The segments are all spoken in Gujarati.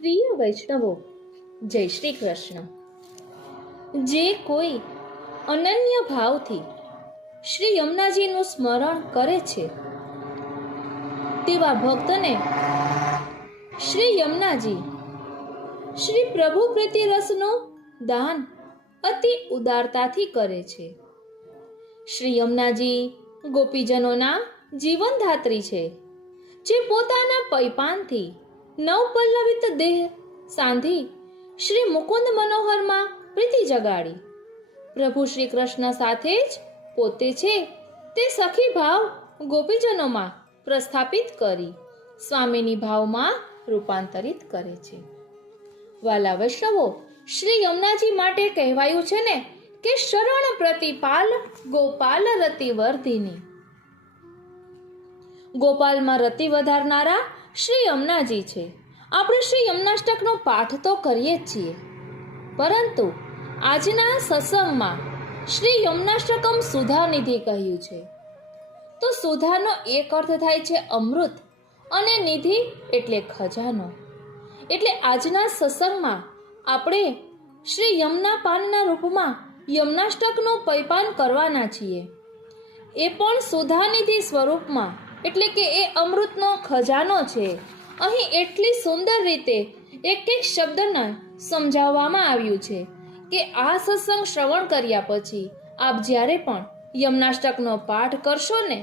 પ્રિય વૈષ્ણવો, જય શ્રી કૃષ્ણ. જે કોઈ અનન્ય ભાવથી શ્રી યમુનાજીનું સ્મરણ કરે છે તેવા ભક્તને શ્રી યમુનાજી શ્રી પ્રભુ પ્રીતિ રસનું દાન અતિ ઉદારતાથી કરે છે. શ્રી યમુનાજી ગોપીજનોના જીવનધાત્રી છે, જે પોતાના પૈપાનથી નવપલ્લવિત દેહ સાંધી શ્રી મુકુંદ મનોહરમાં પ્રીતિ જગાડી પ્રભુ શ્રી કૃષ્ણ સાથે જ પોતે છે તે સખી ભાવ ગોપીજનોમાં પ્રસ્થાપિત કરી સ્વામીની ભાવમાં રૂપાંતરિત કરે છે. વાલા વૈષ્ણવો, શ્રી યમુનાજી માટે કહેવાયું છે ને કે શરણ પ્રતિપાલ ગોપાલ રતિ વર્ધિની. ગોપાલમાં રતિ વધારનારા શ્રી યમુનાજી છે. આપણે શ્રી યમુનાષ્ટકનો પાઠ તો કરીએ જ છીએ, પરંતુ આજના સત્સંગમાં શ્રી યમુનાષ્ટકમ સુધાનિધિ કહ્યું છે. તો સુધાનો એક અર્થ થાય છે અમૃત, અને નિધિ એટલે ખજાનો. એટલે આજના સત્સંગમાં આપણે શ્રી યમુના પાનના રૂપમાં યમુનાષ્ટકનું પૈપાન કરવાના છીએ, એ પણ સુધાનિધિ સ્વરૂપમાં, એટલે કે એ અમૃતનો ખજાનો છે. અહીં એટલી સુંદર રીતે એક એક શબ્દને સમજાવવામાં આવ્યું છે કે આ સત્સંગ શ્રવણ કર્યા પછી આપ જ્યારે પણ યમુનાષ્ટકનો પાઠ કરશો ને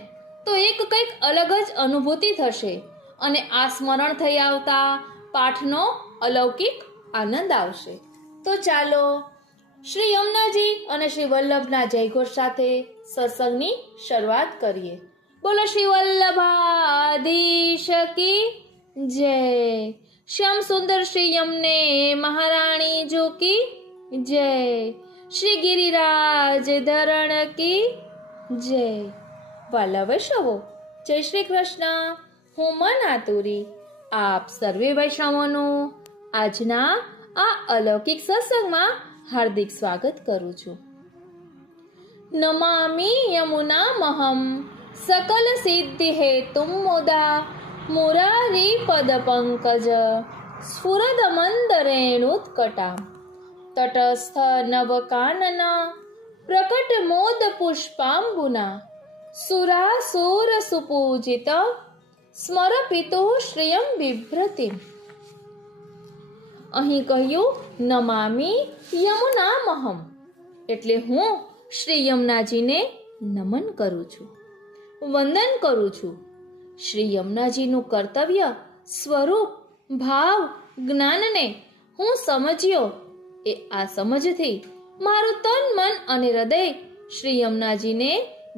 તો એક કંઈક અલગ જ અનુભૂતિ થશે, અને આ સ્મરણ થઈ આવતા પાઠનો અલૌકિક આનંદ આવશે. તો ચાલો શ્રી યમુનાજી અને શ્રી વલ્લભના જયઘોષ સાથે સત્સંગની શરૂઆત કરીએ. બોલો શ્રી વલ્લભાધીશ કી જય. શ્યામ સુંદર શ્રી યમને મહારાણી જો કી જય. શ્રી ગિરિરાજ ધરણ કી જય. વાલા વૈષ્ણવો, જય શ્રી કૃષ્ણ. હું મન આતુરી આપ સર્વે વૈષ્ણવોનું આજના આ અલૌકિક સત્સંગમાં હાર્દિક સ્વાગત કરું છું. નમામિ યમુના મહમ સકલ સિદ્ધિ હેતુમ મુદા મુરારી પદ પંકજ સ્ફુરદ મંદરેણુત્કટા તટસ્થ નવકાનન પ્રકટ મોદ પુષ્પાંબુના સુરાસુર સુપૂજિત સ્મરપિતો શ્રિયમ બિભ્રતિ. અહીં કહ્યું નમામિ યમુના મહમ, એટલે હું શ્રી યમુનાજીને નમન કરું છું, વંદન કરું છું. શ્રી યમુનાજીનું કર્તવ્ય સ્વરૂપ ભાવ જ્ઞાનને હું સમજ્યો, એ આ સમજથી મારું તન મન અને હૃદય શ્રી યમુનાજીને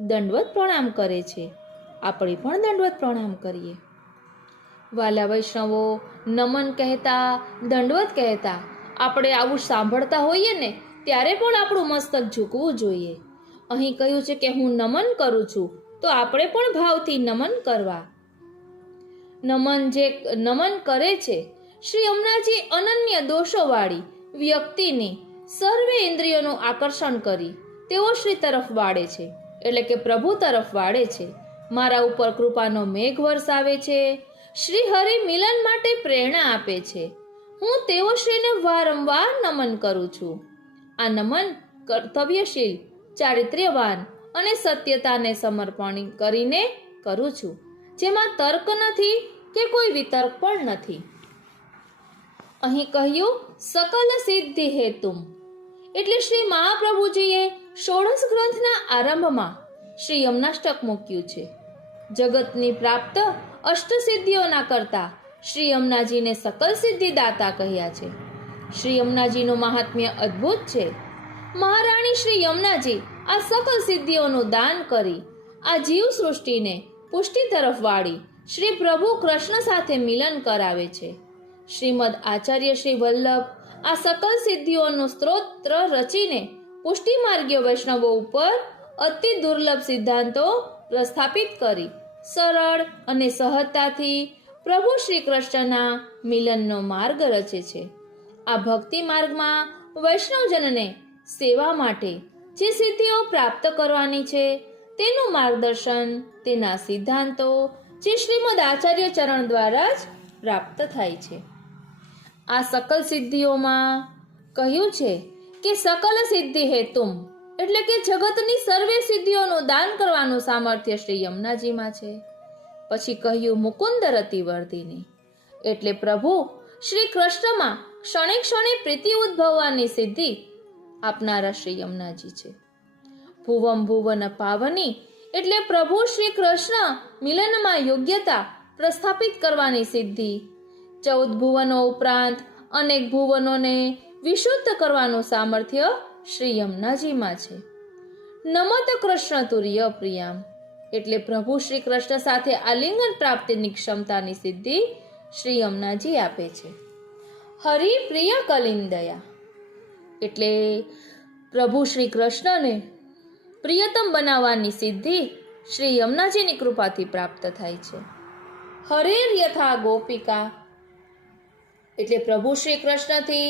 દંડવત પ્રણામ કરે છે. આપણે પણ દંડવત પ્રણામ કરીએ. વાલા વૈષ્ણવો, નમન કહેતા, દંડવત કહેતા આપણે આવું સાંભળતા હોઈએ ને ત્યારે પણ આપણું મસ્તક ઝૂકવું જોઈએ. અહીં કહ્યું છે કે હું નમન કરું છું, તો આપણે પણ ભાવથી નમન કરવા. નમન કરે છે શ્રી યમુનાજી અનન્ય દોષોવાળી વ્યક્તિની સર્વે ઇન્દ્રિયોનું આકર્ષણ કરી તેઓ શ્રી તરફ વાળે છે, એટલે કે પ્રભુ તરફ વાળે છે. મારા ઉપર કૃપાનો મેઘ વરસાવે છે, શ્રી હરિ મિલન માટે પ્રેરણા આપે છે. હું તેઓ શ્રીને વારંવાર નમન કરું છું. આ નમન કર્તવ્યશીલ, ચારિત્ર્યવાન અને સત્યતાને સમર્પણ કરીને કરું છું, જેમાં તર્ક નથી કે કોઈ વિતર્ક પણ નથી. અહીં કહ્યું સકલ સિદ્ધિ હેતુમ, એટલે શ્રી મહાપ્રભુજીએ ષોડશ ગ્રંથના આરંભમાં શ્રી યમુનાષ્ટક મૂક્યું છે. જગતની પ્રાપ્ત અષ્ટસિદ્ધિઓના કરતા શ્રી યમુનાજીને સકલ સિદ્ધિ દાતા કહ્યા છે. શ્રી યમુનાજીનું મહાત્મ્ય અદ્ભુત છે. મહારાણી શ્રી યમુનાજી આ સકલ સિદ્ધિઓનું દાન કરી આ જીવ સૃષ્ટિને પુષ્ટિ તરફ વાળી શ્રી પ્રભુ કૃષ્ણ સાથે મિલન કરાવે છે. શ્રીમદ આચાર્ય શ્રી વલ્લભ આ સકલ સિદ્ધિઓનું સ્ત્રોત્ર રચીને પુષ્ટિ માર્ગીય વૈષ્ણવો ઉપર અતિ દુર્લભ સિદ્ધાંતો પ્રસ્થાપિત કરી સરળ અને સહજતાથી પ્રભુ શ્રી કૃષ્ણના મિલનનો માર્ગ રચે છે. આ ભક્તિ માર્ગમાં વૈષ્ણવજનને સેવા માટે જે સિદ્ધિઓ પ્રાપ્ત કરવાની છે તેનું માર્ગદર્શન, તેના સિદ્ધાંતો જે શ્રીમદ આચાર્ય ચરણ દ્વારા જ પ્રાપ્ત થાય છે. આ સકલ સિદ્ધિઓમાં કહ્યું છે કે સકલ સિદ્ધિ હે તુમ, એટલે કે જગતની સર્વે સિદ્ધિઓનું દાન કરવાનું સામર્થ્ય શ્રી યમુનાજીમાં છે. પછી કહ્યું મુકુંદ રતિવર્ધિની, એટલે પ્રભુ શ્રી કૃષ્ણમાં ક્ષણે ક્ષણે પ્રીતિ ઉદ્ભવવાની સિદ્ધિ આપનારા શ્રી યમુનાજી છે. ભુવમ ભુવન પાવની, એટલે પ્રભુ શ્રી કૃષ્ણ મિલનમાં યોગ્યતા પ્રસ્થાપિત કરવાની સિદ્ધિ. 14 ભુવનો ઉપરાંત અનેક ભુવનોને વિશુદ્ધ કરવાનું સામર્થ્ય શ્રી યમુનાજીમાં છે. નમત કૃષ્ણ તુર્ય પ્રિયામ, એટલે પ્રભુ શ્રી કૃષ્ણ સાથે આલિંગન પ્રાપ્તિની ક્ષમતાની સિદ્ધિ શ્રી યમુનાજી આપે છે. હરિ પ્રિય કલિંદયા, એટલે પ્રભુ શ્રી કૃષ્ણને પ્રિયતમ બનાવવાની સિદ્ધિ શ્રી યમુનાજીની કૃપાથી પ્રાપ્ત થાય છે. હરેર યથા ગોપિકા, એટલે પ્રભુ શ્રી કૃષ્ણથી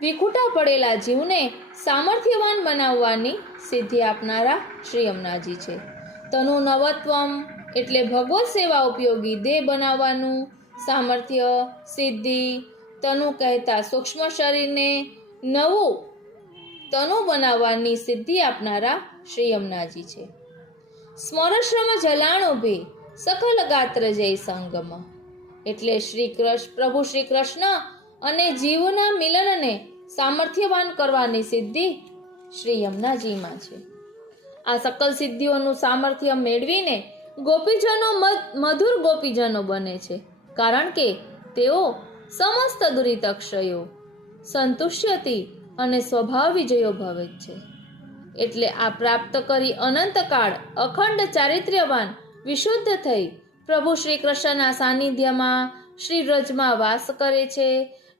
વિખૂટા પડેલા જીવને સામર્થ્યવાન બનાવવાની સિદ્ધિ આપનારા શ્રી યમુનાજી છે. તનુ નવત્વમ, એટલે ભગવત સેવા ઉપયોગી દેહ બનાવવાનું સામર્થ્ય સિદ્ધિ. તનુ કહેતા સૂક્ષ્મ શરીરને નવું તનુ બનાવવાની સિદ્ધિ આપનારા શ્રી યમુનાજી છે. સ્મરશ્રમ જલાણુભી સકલ ગાત્ર જય સંગમ, એટલે પ્રભુ શ્રી કૃષ્ણ અને જીવના મિલનને સામર્થ્યવાન કરવાની સિદ્ધિ શ્રી યમુનાજીમાં છે. આ સકલ સિદ્ધિઓનું સામર્થ્ય મેળવીને ગોપીજનો મધુર ગોપીજનો બને છે, કારણ કે તેઓ સમસ્ત દુરિતક્ષયો સંતુષ્યથી અને સ્વભાવ વિજયો ભવે છે. એટલે આ પ્રાપ્ત કરી અનંતકાળ અખંડ ચારિત્ર્યવાન વિશુદ્ધ થઈ પ્રભુ શ્રી કૃષ્ણના સાનિધ્યમાં શ્રી વ્રજમાં વાસ કરે છે.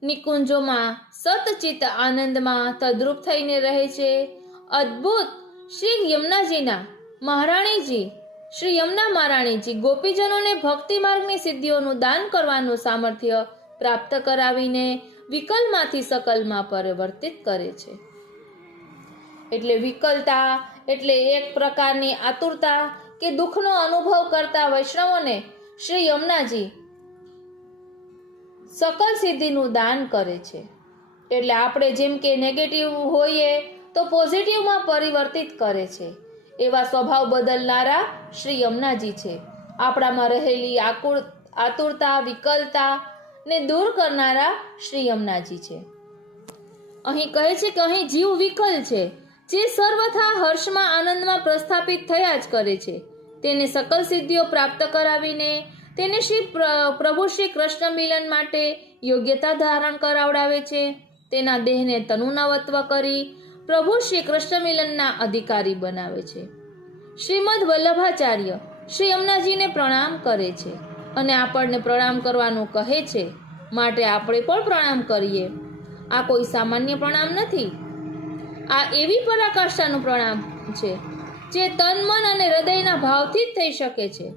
નિકુંજોમાં સતચિત્ત આનંદમાં તદ્રુપ થઈને રહે છે. અદ્ભુત શ્રી યમુનાજીના મહારાણીજી શ્રી યમુના મહારાણીજી ગોપીજનોને ભક્તિ માર્ગની સિદ્ધિઓનું દાન કરવાનું સામર્થ્ય પ્રાપ્ત કરાવીને વિકલમાંથી સકલમાં પરિવર્તિત કરે છે. એટલે વિકલતા એટલે એક પ્રકારની આતુરતા કે દુઃખનો અનુભવ કરતા વૈષ્ણવોને શ્રી યમુનાજી સકલ સિદ્ધિનું દાન કરે છે. એટલે આપણે જેમ કે નેગેટિવ હોઈએ તો પોઝિટિવમાં પરિવર્તિત કરે છે, એવા સ્વભાવ બદલનારા શ્રી યમુનાજી છે. આપણામાં રહેલી આતુરતા વિકલતા ને દૂર કરનારા શ્રી યમુનાજી છે. અહીં કહે છે કે અહીં જીવ વિકલ છે, જે સર્વથા હર્ષમાં આનંદમાં પ્રસ્થાપિત થયા જ કરે છે. તેને સકલ સિદ્ધિઓ પ્રાપ્ત કરાવીને તેને પ્રભુ શ્રી કૃષ્ણ મિલન માટે યોગ્યતા ધારણ કરાવડાવે છે. તેના દેહને તનુનાવત્વ કરી પ્રભુ શ્રી કૃષ્ણ મિલનના અધિકારી બનાવે છે. શ્રીમદ વલ્લભાચાર્ય શ્રી યમુનાજીને પ્રણામ કરે છે અને આપણને પ્રણામ કરવાનું કહે છે, માટે આપણે પણ પ્રણામ કરીએ. આ કોઈ સામાન્ય પ્રણામ નથી. આ એવી પરાકાષ્ઠાનું પ્રણામ છે જે તન મન અને હૃદયના ભાવથી જ થઈ શકે છે.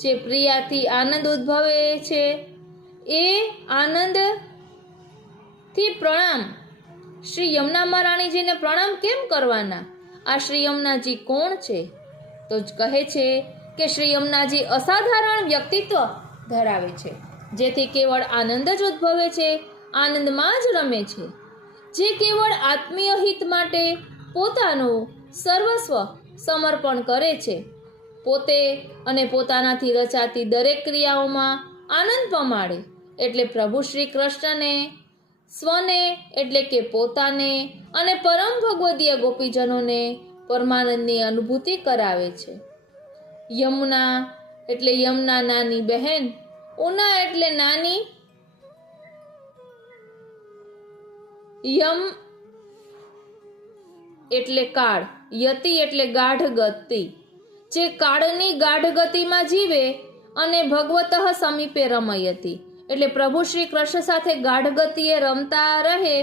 જે પ્રિયાથી આનંદ ઉદ્ભવે છે એ આનંદથી પ્રણામ. શ્રી યમુના મહારાણીજીને પ્રણામ કેમ કરવાના? આ શ્રી યમુનાજી કોણ છે? તો જ કહે છે કે શ્રી યમુનાજી અસાધારણ વ્યક્તિત્વ ધરાવે છે, જેથી કેવળ આનંદ જ ઉદ્ભવે છે, આનંદમાં જ રમે છે. જે કેવળ આત્મીય હિત માટે પોતાનું સર્વસ્વ સમર્પણ કરે છે, પોતે અને પોતાનાથી રચાતી દરેક ક્રિયાઓમાં આનંદ પમાડે. એટલે પ્રભુ શ્રી કૃષ્ણને સ્વને એટલે કે પોતાને અને પરમ ભગવદીય ગોપીજનોને પરમાનંદની અનુભૂતિ કરાવે છે. યમુના એટલે યમુના નાની બહેન, ઉના એટલે નાની, યમ એટલે કાળ, યતિ એટલે ગાઢ ગતિ. જે કાળની ગાઢ ગતિમાં જીવે અને ભગવતઃ સમીપે રમયતિ, એટલે પ્રભુ શ્રી કૃષ્ણ સાથે ગાઢ ગતિએ રમતા રહે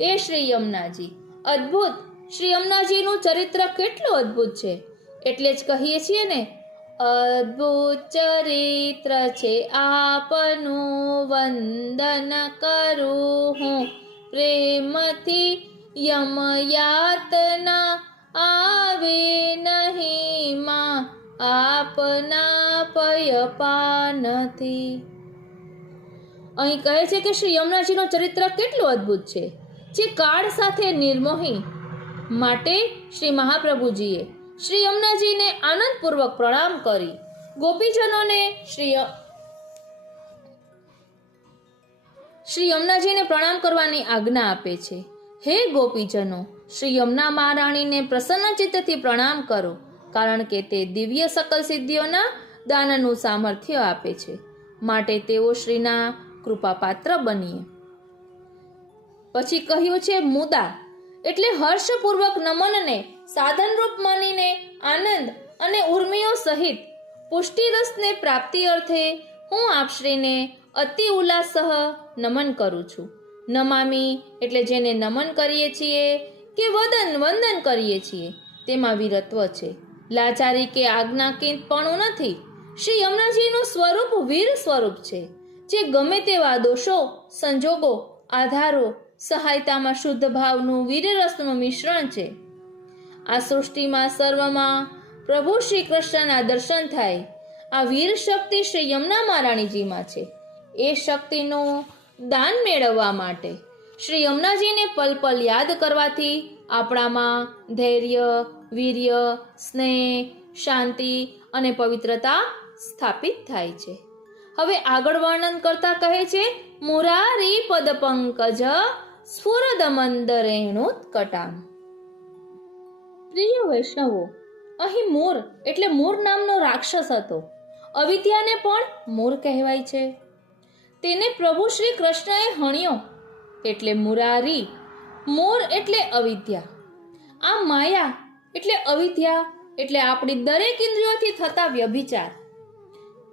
એ શ્રી યમુનાજી. અદ્ભુત શ્રી યમુનાજીનું ચરિત્ર કેટલું અદ્ભુત છે! એટલે જ કહીએ છીએ ને, અદ્ભુત ચરિત્ર છે આપનું, વંદન કરું હું પ્રેમથી, યમ યાતના આવે નહીં માં, આપના પય પાનથી. અહીં કહે છે કે શ્રી યમુનાજીનું ચરિત્ર કેટલું અદ્ભુત છે, જે કાળ સાથે નિર્મોહી. માટે શ્રી મહાપ્રભુજીએ શ્રી યમુનાજીને આનંદપૂર્વક પ્રણામ કરી ગોપીજનોને શ્રી યમુનાજીને પ્રણામ કરવાની આજ્ઞા આપે છે. હે ગોપીજનો, શ્રી યમુના મહારાણીને પ્રસન્ન ચિત્તથી પ્રણામ કરો, કારણ કે તે દિવ્ય સકલ સિદ્ધિઓના દાનનું સામર્થ્ય આપે છે. માટે તેઓ શ્રીના કૃપાપાત્ર બનીએ. પછી કહ્યું છે મુદા, એટલે હર્ષપૂર્વક નમનને સાધનરૂપ માનીને આનંદ અને ઉર્મિઓ સહિત પુષ્ટિરસને પ્રાપ્તિ અર્થે હું આપશ્રીને અતિ ઉલ્લાસસહ નમન કરું છું. નમામી એટલે જેને નમન કરીએ છીએ કે વંદન કરીએ છીએ તેમાં વીરત્વ છે, લાચારી કે આજ્ઞાકીનપણું નથી. શ્રી યમુનાજીનું સ્વરૂપ વીર સ્વરૂપ છે, જે ગમે તેવા દોષો, સંજોગો, આધારો, સહાયતામાં શુદ્ધ ભાવનું વીરરસનું મિશ્રણ છે. આ સૃષ્ટિમાં સર્વમાં પ્રભુ શ્રી કૃષ્ણના દર્શન થાય. આ વીર શક્તિ શ્રી યમુના મહારાણીજીમાં છે. એ શક્તિનું દાન મેળવવા માટે શ્રી યમુનાજીને પલ પલ યાદ કરવાથી આપણામાં ધૈર્ય, વીર્ય, સ્નેહ, શાંતિ અને પવિત્રતા સ્થાપિત થાય છે. હવે આગળ વર્ણન કરતા કહે છે મુરારી પદ પંકજ સ્ફુરદમંદરેણુત્કટામ. પ્રિય વૈષ્ણવો, અહીં મૂર એટલે મૂર નામનો રાક્ષસ હતો. અવિદ્યાને પણ મૂર કહેવાય છે. તેને પ્રભુ શ્રી કૃષ્ણએ હણ્યો એટલે મુરારી. મૂર એટલે અવિદ્યા. આ માયા એટલે અવિદ્યા એટલે આપણી દરેક ઇન્દ્રિયોથી થતા વ્યભિચાર,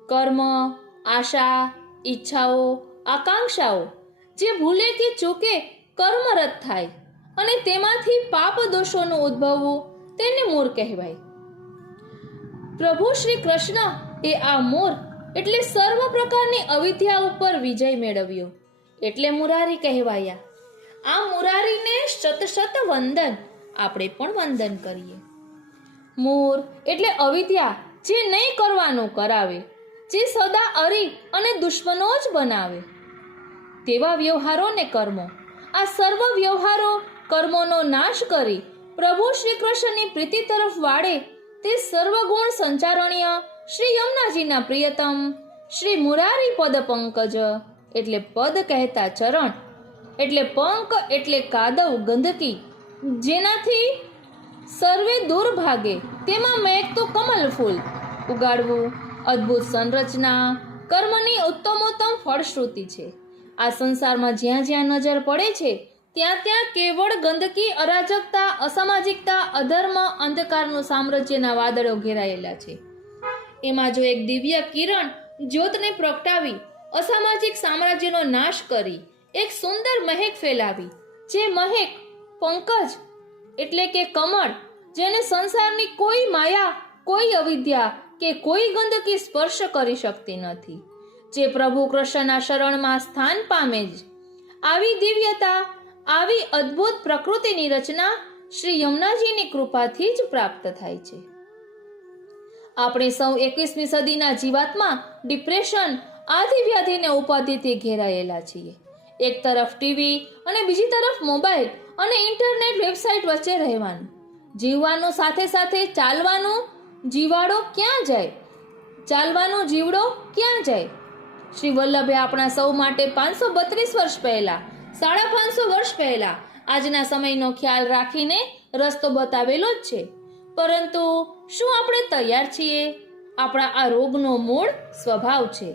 કર્મ, આશા, ઈચ્છાઓ, આકાંક્ષાઓ જે ભૂલે કે ચૂકે કર્મરત થાય અને તેમાંથી પાપ દોષોનું ઉદ્ભવવું તેને મૂર કહેવાય. પ્રભુ શ્રી કૃષ્ણ એ આ મૂર એટલે સર્વ પ્રકારની અવિદ્યા ઉપર વિજય મેળવ્યો એટલે મુરારી કહેવાયા. આ મુરારીને શત વંદન આપણે પણ વંદન કરીએ. મૂર એટલે અવિદ્યા જે નહીં કરવાનું કરાવે, જે સદા અરી અને દુશ્મનો જ બનાવે તેવા વ્યવહારોને કર્મો. આ સર્વ વ્યવહારો કર્મોનો નાશ કરી પ્રભુ શ્રી કૃષ્ણની પ્રીતિ તરફ વાળે તે સર્વગુણ સંચારણીય શ્રી યમુનાજીના પ્રિયતમ શ્રી મુરારી પદ પંકજ એટલે પદ કહેતા ચરણ, એટલે પંક એટલે કાદવ, ગંદકી, જેનાથી સર્વે દૂર ભાગે તેમાં મહેકતું કમલ ફૂલ ઉગાડવું. અદ્ભુત સંરચના કર્મની ઉત્તમોત્તમ ફળશ્રુતિ છે. આ સંસારમાં જ્યાં જ્યાં નજર પડે છે ત્યાં ત્યાં કેવળ ગંદકી, અરાજકતા, અસામાજિકતા, અધર્મ, અંધકારનું સામ્રાજ્યના વાદળો ઘેરાયેલા છે. એમાં જો એક દિવ્ય કિરણ જ્યોતને પ્રગટાવી અસામાજિક સામ્રાજ્યનો નાશ કરી એક સુંદર મહેક ફેલાવી, જે મહેક પંકજ એટલે કે કમળ, જેને સંસારની કોઈ માયા, કોઈ અવિદ્યા કે કોઈ ગંદકી સ્પર્શ કરી શકતી નથી, જે પ્રભુ કૃષ્ણના શરણમાં સ્થાન પામે જ. આવી દિવ્યતા, આવી અદ્ભુત પ્રકૃતિની રચના શ્રી યમુનાજીની કૃપાથી જ પ્રાપ્ત થાય છે. આપણે સૌ 21મી સદીના જીવાત્મા ડિપ્રેશન આદિ વ્યાધિને ઉપાધિથી ઘેરાયેલા છીએ. એક તરફ ટીવી અને બીજી તરફ મોબાઈલ અને ઇન્ટરનેટ વેબસાઇટ વચ્ચે રહેવાનું, જીવવાનું સાથે સાથે ચાલવાનું જીવાડો ક્યાં જાય, ચાલવાનો જીવડો ક્યાં જાય. શ્રી વલ્લભે આપણા સૌ માટે 532 વર્ષ પહેલા, 550 વર્ષ પહેલા આજના સમયનો ખ્યાલ રાખીને રસ્તો બતાવેલો જ છે. પરંતુ શું આપણે તૈયાર છીએ? આપણા આ રોગનો મૂળ સ્વભાવ છે.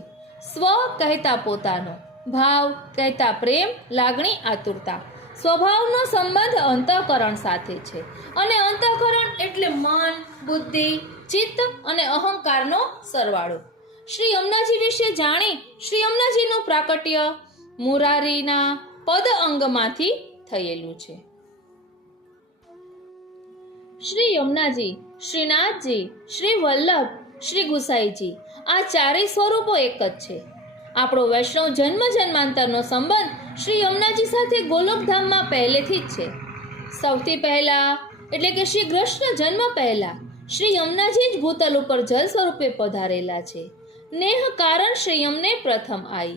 સ્વ કહેતા પોતાનો, ભાવ કહેતા પ્રેમ, લાગણી, આતુરતા. સ્વભાવનો સંબંધ અંતઃકરણ સાથે છે અને અંતઃકરણ એટલે મન, બુદ્ધિ, ચિત્ત અને અહંકારનો સરવાળો. શ્રી યમુનાજી વિશે જાણી શ્રી યમુનાજીનું પ્રાકટ્ય મુરારીના પદ અંગમાંથી થયેલું છે. શ્રી યમુનાજી, શ્રીનાથજી, શ્રી વલ્લભ, શ્રી ગુસાઈજી આ ચારેય સ્વરૂપો એક જ છે. આપણો વૈષ્ણવ જન્મ જન્માંતરનો સંબંધ શ્રી યમુનાજી સાથે ગોલોકધામમાં પહેલેથી જ છે. સૌથી પહેલા એટલે કે શ્રી કૃષ્ણ જન્મ પહેલા શ્રી યમુનાજી જ ભૂતલ ઉપર જલ સ્વરૂપે પધારેલા છે. નેહ કારણ શ્રી યમને પ્રથમ આઈ.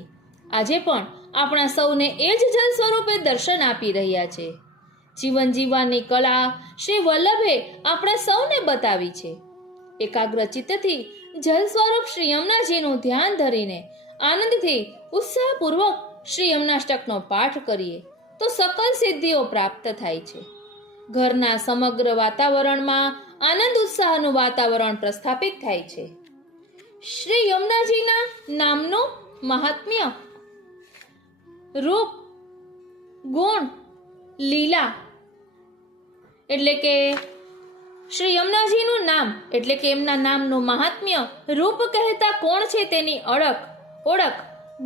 આજે પણ આપણા સૌને એ જ જલ સ્વરૂપે દર્શન આપી રહ્યા છે. જીવન જીવવાની કળા શ્રી વલ્લભે આપણે સૌને બતાવી છે. એકાગ્ર ચિત્તથી જલ સ્વરૂપ શ્રી યમુનાજીનું ધ્યાન ધરીને આનંદથી ઉત્સાહપૂર્વક શ્રી યમુનાષ્ટકનો પાઠ કરીએ તો સકલ સિદ્ધિઓ પ્રાપ્ત થાય છે. ઘરના સમગ્ર વાતાવરણમાં આનંદ ઉત્સાહનું વાતાવરણ પ્રસ્થાપિત થાય છે. શ્રી યમુનાજીના નામનું મહાત્મ્ય, રૂપ, ગુણ, લીલા એટલે કે શ્રી યમુનાજીનું નામ એટલે કે એમના નામનું મહાત્મ્ય, રૂપ કહેતા કોણ છે તેની ઓળખ,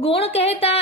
ગુણ કહેતા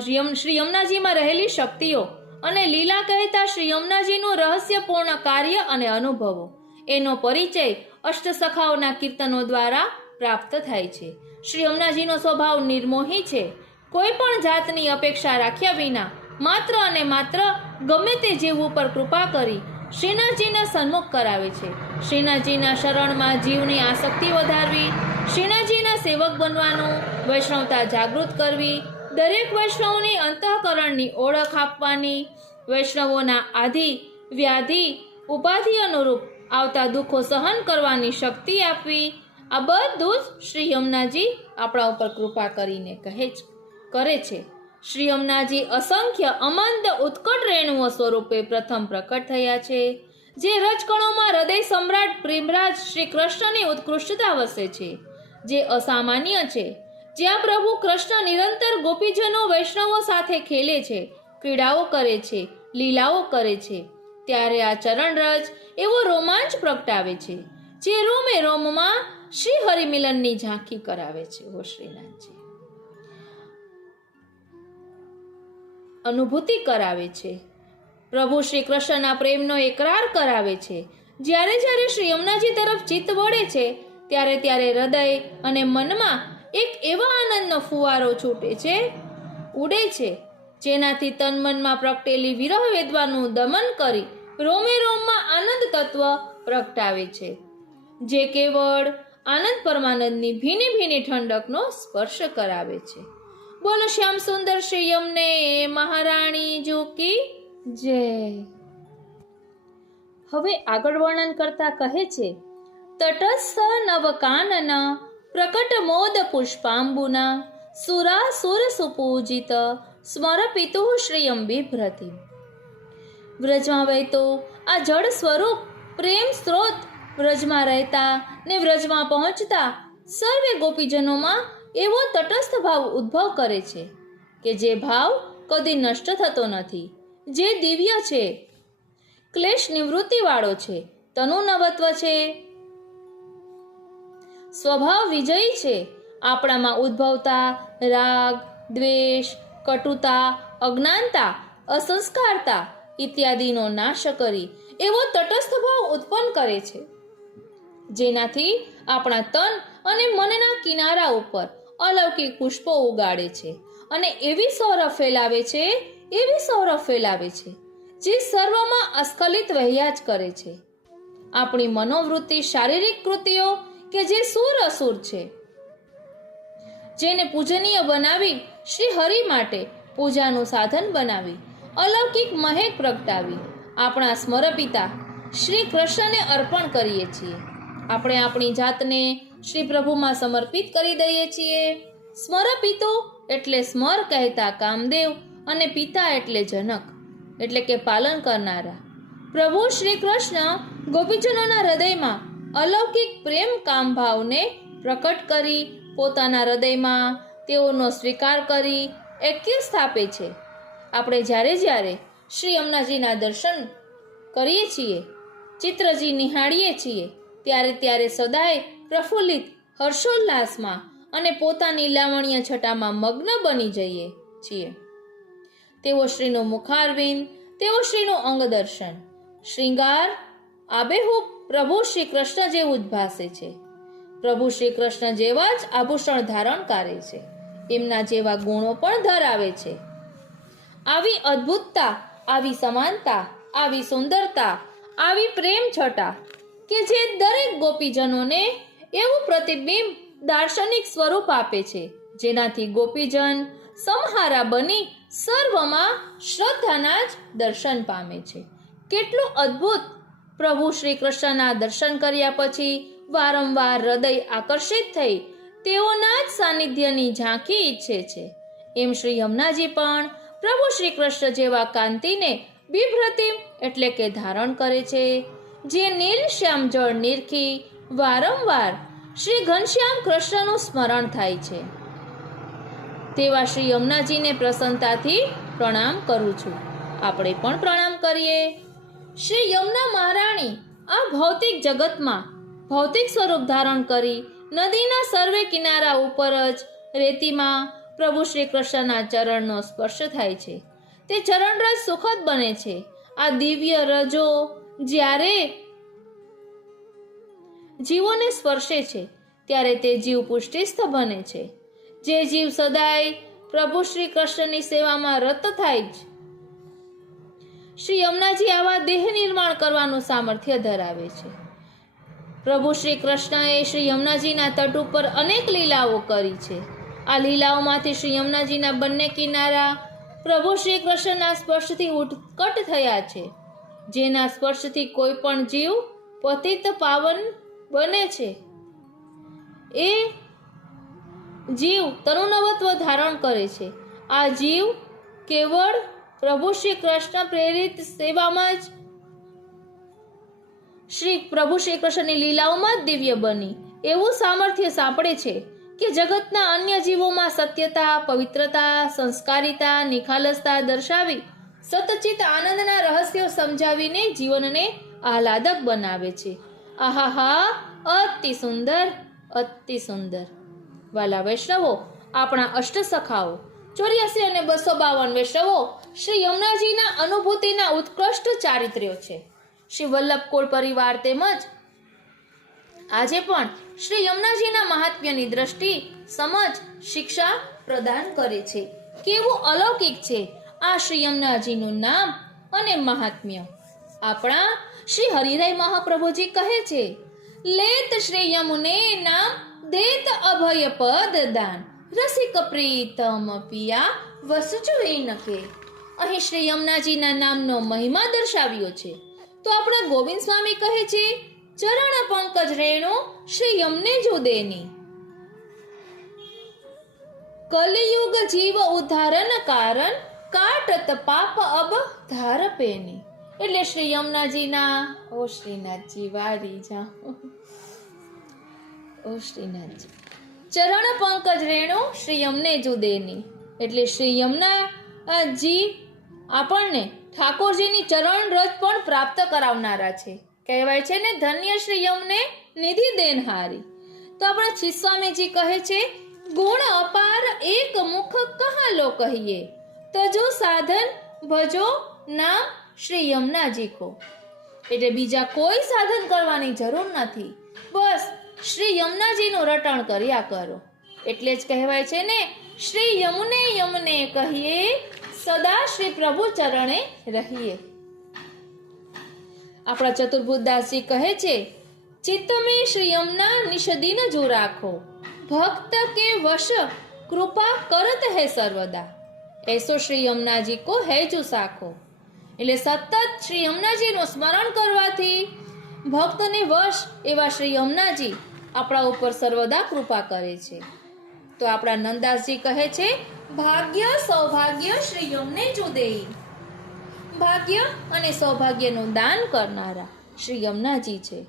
શ્રી યમુનાજીમાં રહેલી શક્તિઓ અને લીલા કહેતા શ્રી યમુનાજીનું રહસ્યપૂર્ણ કાર્ય અને અનુભવો, એનો પરિચય અષ્ટસખાઓના કીર્તનો દ્વારા પ્રાપ્ત થાય છે. શ્રી યમુનાજીનો સ્વભાવ નિર્મોહી છે. કોઈ પણ જાતની અપેક્ષા રાખ્યા વિના માત્ર અને માત્ર ગમે તે જીવ ઉપર કૃપા કરી શ્રીનાથજીના સન્મુખ કરાવે છે. શ્રીનાથજીના શરણમાં જીવની આસક્તિ વધારવી, શ્રીનાથજીના સેવક બનવાનું, વૈષ્ણવતા જાગૃત કરવી, દરેક વૈષ્ણવની અંતઃકરણની ઓળખ આપવાની, વૈષ્ણવોના આધિ વ્યાધિ ઉપાધિ અનુરૂપ આવતા દુઃખો સહન કરવાની શક્તિ આપવી, આ બધું જ શ્રી યમુનાજી આપણા ઉપર કૃપા કરીને કરે છે. શ્રી યમુનાજી અસંખ્ય અમંત ઉત્કટ રેણુઓ સ્વરૂપે પ્રથમ પ્રકટ થયા છે, જે રજકણોમાં હૃદય સમ્રાટ પ્રેમરાજ શ્રી કૃષ્ણની ઉત્કૃષ્ટતા વસે છે, જે અસામાન્ય છે. જ્યાં પ્રભુ કૃષ્ણ નિરંતર ગોપીજનો વૈષ્ણવો સાથે ખેલે છે, ક્રીડાઓ કરે છે, લીલાઓ કરે છે, ત્યારે આ ચરણરજ એવો રોમાંચ પ્રગટાવે છે, જે રોમે રોમમાં શ્રી હરિમિલનની ઝાંખી કરાવે છે. ઓ શ્રીનાથજી અનુભૂતિ કરાવે છે, પ્રભુ શ્રી કૃષ્ણના પ્રેમનો એકરાર કરાવે છે. જ્યારે જ્યારે શ્રી યમુનાજી તરફ ચિત્ત વળે છે ત્યારે ત્યારે હૃદય અને મનમાં એક એવા આનંદનો ફુવારો છૂટે છે, ઉડે છે, જેનાથી તન મનમાં પ્રગટેલી વિરહ વેદવાનું દમન કરી રોમે રોમમાં આનંદ તત્વ પ્રગટાવે છે, જે કેવળ આનંદ પરમાનંદની ભીની ભીની ઠંડકનો સ્પર્શ કરાવે છે. બોલો શ્યામ સુંદર શ્રી યમને મહારાણી જો કી જય. હવે આગળ વર્ણન કરતા કહે છે, તટસ્થ નવકાનના પ્રકટ મોદ પુષ્પાંબુના સુરાસુર સુપૂજિત સ્મરપિતુ શ્રિયમ બિભ્રતિ. વ્રજમાં વહેતો આ જળ સ્વરૂપ પ્રેમ સ્ત્રોત વ્રજમાં રહેતા ને વ્રજમાં પહોંચતા સર્વે ગોપીજનોમાં એવો તટસ્થ ભાવ ઉદ્ભવ કરે છે કે જે ભાવ કદી નષ્ટ થતો નથી, જે દિવ્ય છે, ક્લેશ નિવૃત્તિવાળો છે, તનુ નવત્વ છે, સ્વભાવ વિજયી છે, આપણામાં ઉદ્ભવતા રાગ, દ્વેષ, કટુતા, અજ્ઞાનતા, અસંસ્કારતા ઇત્યાદિનો નાશ કરી એવો તટસ્થ ભાવ ઉત્પન્ન કરે છે, જેનાથી આપણા તન અને મનના કિનારા ઉપર અલૌકિક પુષ્પો ઉગાડે છે અને એવી સૌરભ ફેલાવે છે જે સર્વમાં અસ્ખલિત વહ્યા જ કરે છે. આપણી મનોવૃત્તિ શારીરિક કૃતિઓ કે જે સુર અસુર છે, જેને પૂજનીય બનાવી શ્રી હરિ માટે પૂજાનું સાધન બનાવી અલૌકિક મહેક પ્રગટાવી આપણા સ્મરપિતા શ્રી કૃષ્ણને અર્પણ કરીએ છીએ. આપણે આપણી જાતને શ્રી પ્રભુમાં સમર્પિત કરી દઈએ છીએ. સ્મરપિતો એટલે સ્મર કહેતા કામદેવ અને પિતા એટલે જનક એટલે કે પાલન કરનારા. પ્રભુ શ્રી કૃષ્ણ ગોપીજનોના હૃદયમાં અલૌકિક પ્રેમ કામ ભાવને પ્રકટ કરી પોતાના હૃદયમાં તેઓનો સ્વીકાર કરી ઐક્ય સ્થાપે છે. આપણે જ્યારે જ્યારે શ્રી યમુનાજીના દર્શન કરીએ છીએ, ચિત્રજી નિહાળીએ છીએ, ત્યારે ત્યારે સદાય પ્રફુલ્લિત હર્ષોલ્લાસમાં અને પોતાની લાવણ્ય છટામાં મગ્ન બની જઈએ છીએ. તેઓ શ્રીનું મુખારવિંદ, તેઓ શ્રીનું અંગદર્શન, શ્રૃંગાર આબેહૂબ પ્રભુ શ્રી કૃષ્ણ જેવું જ ભાસે છે. પ્રભુ શ્રી કૃષ્ણ જેવા જ આભૂષણ ધારણ કરે છે, એમના જેવા ગુણો પણ ધરાવે છે. આવી અદ્ભુતતા, આવી સમાનતા, આવી સુંદરતા, આવી પ્રેમ છટા કે જે દરેક ગોપીજનોને એવું પ્રતિબિંબ દાર્શનિક સ્વરૂપ આપે છે, જેનાથી ગોપીજન સમહારા બની સર્વમાં શ્રદ્ધાના જ દર્શન પામે છે. કેટલું અદ્ભુત! પ્રભુ શ્રી કૃષ્ણના દર્શન કર્યા પછી વારંવાર હૃદય આકર્ષિત થઈ તેઓના જ સાનિધ્યની ઝાંખી ઈચ્છે છે. એમ શ્રી યમુનાજી પણ પ્રભુ શ્રી કૃષ્ણ જેવા કાંતિને બિભ્રતિમ એટલે કે ધારણ કરે છે. જે નીલ શ્યામ જળ નિરખી વારંવાર શ્રી ઘનશ્યામ કૃષ્ણનું સ્મરણ થાય છે તેવા શ્રી યમુનાજીને પ્રસન્નતાથી પ્રણામ કરું છું. આપણે પણ પ્રણામ કરીએ. શ્રી યમુના મહારાણી આ ભૌતિક જગતમાં ભૌતિક સ્વરૂપ ધારણ કરી નદીના સર્વે કિનારા ઉપર જ રેતીમાં પ્રભુ શ્રી કૃષ્ણના ચરણનો સ્પર્શ થાય છે. તે ચરણરજ સુખદ બને છે. આ દિવ્ય રજો જ્યારે જીવોને સ્પર્શે છે ત્યારે તે જીવ પુષ્ટિસ્થ બને છે. જે જીવ સદાય પ્રભુ શ્રી કૃષ્ણની સેવામાં રત થાય છે. શ્રી યમુનાજી આવા દેહ નિર્માણ કરવાનું સામર્થ્ય ધરાવે છે. પ્રભુ શ્રી કૃષ્ણએ શ્રી યમુનાજીના તટ ઉપર અનેક લીલાઓ કરી છે. આ લીલાઓમાંથી શ્રી યમુનાજીના બંને કિનારા પ્રભુ શ્રી કૃષ્ણના સ્પર્શથી ઉત્કટ થયા છે. જેના સ્પર્શથી કોઈ પણ જીવ પતિત પાવન બને છે. એ જીવ તરુણવત્વ ધારણ કરે છે. આ જીવ કેવળ પ્રભુ શ્રી કૃષ્ણ પ્રેરિત સેવામાં જ પ્રભુ શ્રી કૃષ્ણની લીલાઓમાં જ દિવ્ય બની એવું સામર્થ્ય સાંપડે છે કે જગતના અન્ય જીવોમાં સત્યતા, પવિત્રતા, સંસ્કારિતા, નિખાલસતા દર્શાવી સતચિત આનંદના રહસ્યો સમજાવીને જીવનને આહલાદક બનાવે છે. આહાહા, અતિ સુંદર, અતિ સુંદર. વાલા વૈષ્ણવો, આપણા અષ્ટસખાઓ 84 અને 252 વૈષ્ણવો શ્રી યમુનાજીના અનુભૂતિના ઉત્કૃષ્ટ ચારિત્ર્યો છે. શ્રી વલ્લભકુળ પરિવાર તેમજ આજે પણ શ્રી યમુનાજીના મહાત્મ્યની દ્રષ્ટિ સમજ શિક્ષા પ્રદાન કરે છે. કેવું અલૌકિક છે આ શ્રી યમુનાજીનું નામ અને મહાત્મ્ય. આપણા શ્રી હરિરાય મહાપ્રભુજી કહે છે, લેત શ્રી યમુને નામ દેત અભય પદ દાન રસિક પ્રીતમ પિયા વસજુ નકે. અહીં શ્રી યમુનાજીના નામનો મહિમા દર્શાવ્યો છે. તો આપણા ગોવિંદ સ્વામી કહે છે, ચરણ પંકજ રેણુ શ્રી યમને જુદેની કલયુગ જીવ ઉદ્ધારણ કારણ કાટત પાપ અબ ધાર પેની. એટલે શ્રી યમુનાજીના ઓ શ્રીનાથજી વારી જા ઓ શ્રીનાથજી ચરણ પંકજ રેણુ શ્રી યમને જુદેની. એટલે શ્રી યમુનાજી આપણને ઠાકોરજીની ચરણ રજ પણ પ્રાપ્ત કરાવનારા છે. કહેવાય છે ને, ધન્ય શ્રી યમને નિધિ દેનહારી. તો આપણા છીસ્વામીજી કહે છે, ગુણ અપાર એક મુખ કહા લો કહીએ તજો સાધન ભજો નામ શ્રી યમુનાજી કો. એટલે બીજા કોઈ સાધન કરવાની જરૂર નથી, બસ શ્રી યમુનાજીનું રટણ કર્યા કરો. એટલે જ કહેવાય છે ને, શ્રી યમુને યમને કહીએ સદા શ્રી પ્રભુ ચરણે રહીએ. આપણા ચતુર્ભુજદાસજી કહે છે, ચિત્ત મે શ્રી યમુના નિષદિન જો રાખો ભક્ત કે વશ કૃપા કરત હૈ સર્વદા એસો શ્રી યમુનાજી કો હૈ જો સાખો. એટલે સતત શ્રી યમુનાજીનું સ્મરણ કરવાથી ભક્તને વશ એવા શ્રી યમુનાજી આપણા ઉપર સર્વદા કૃપા કરે છે. તો આપણા નંદાસજી કહે છે, ભાગ્ય સૌભાગ્ય શ્રી યમને જુદેઈ. ભાગ્ય અને સૌભાગ્યનું દાન કરનારા શ્રી યમુનાજી છે.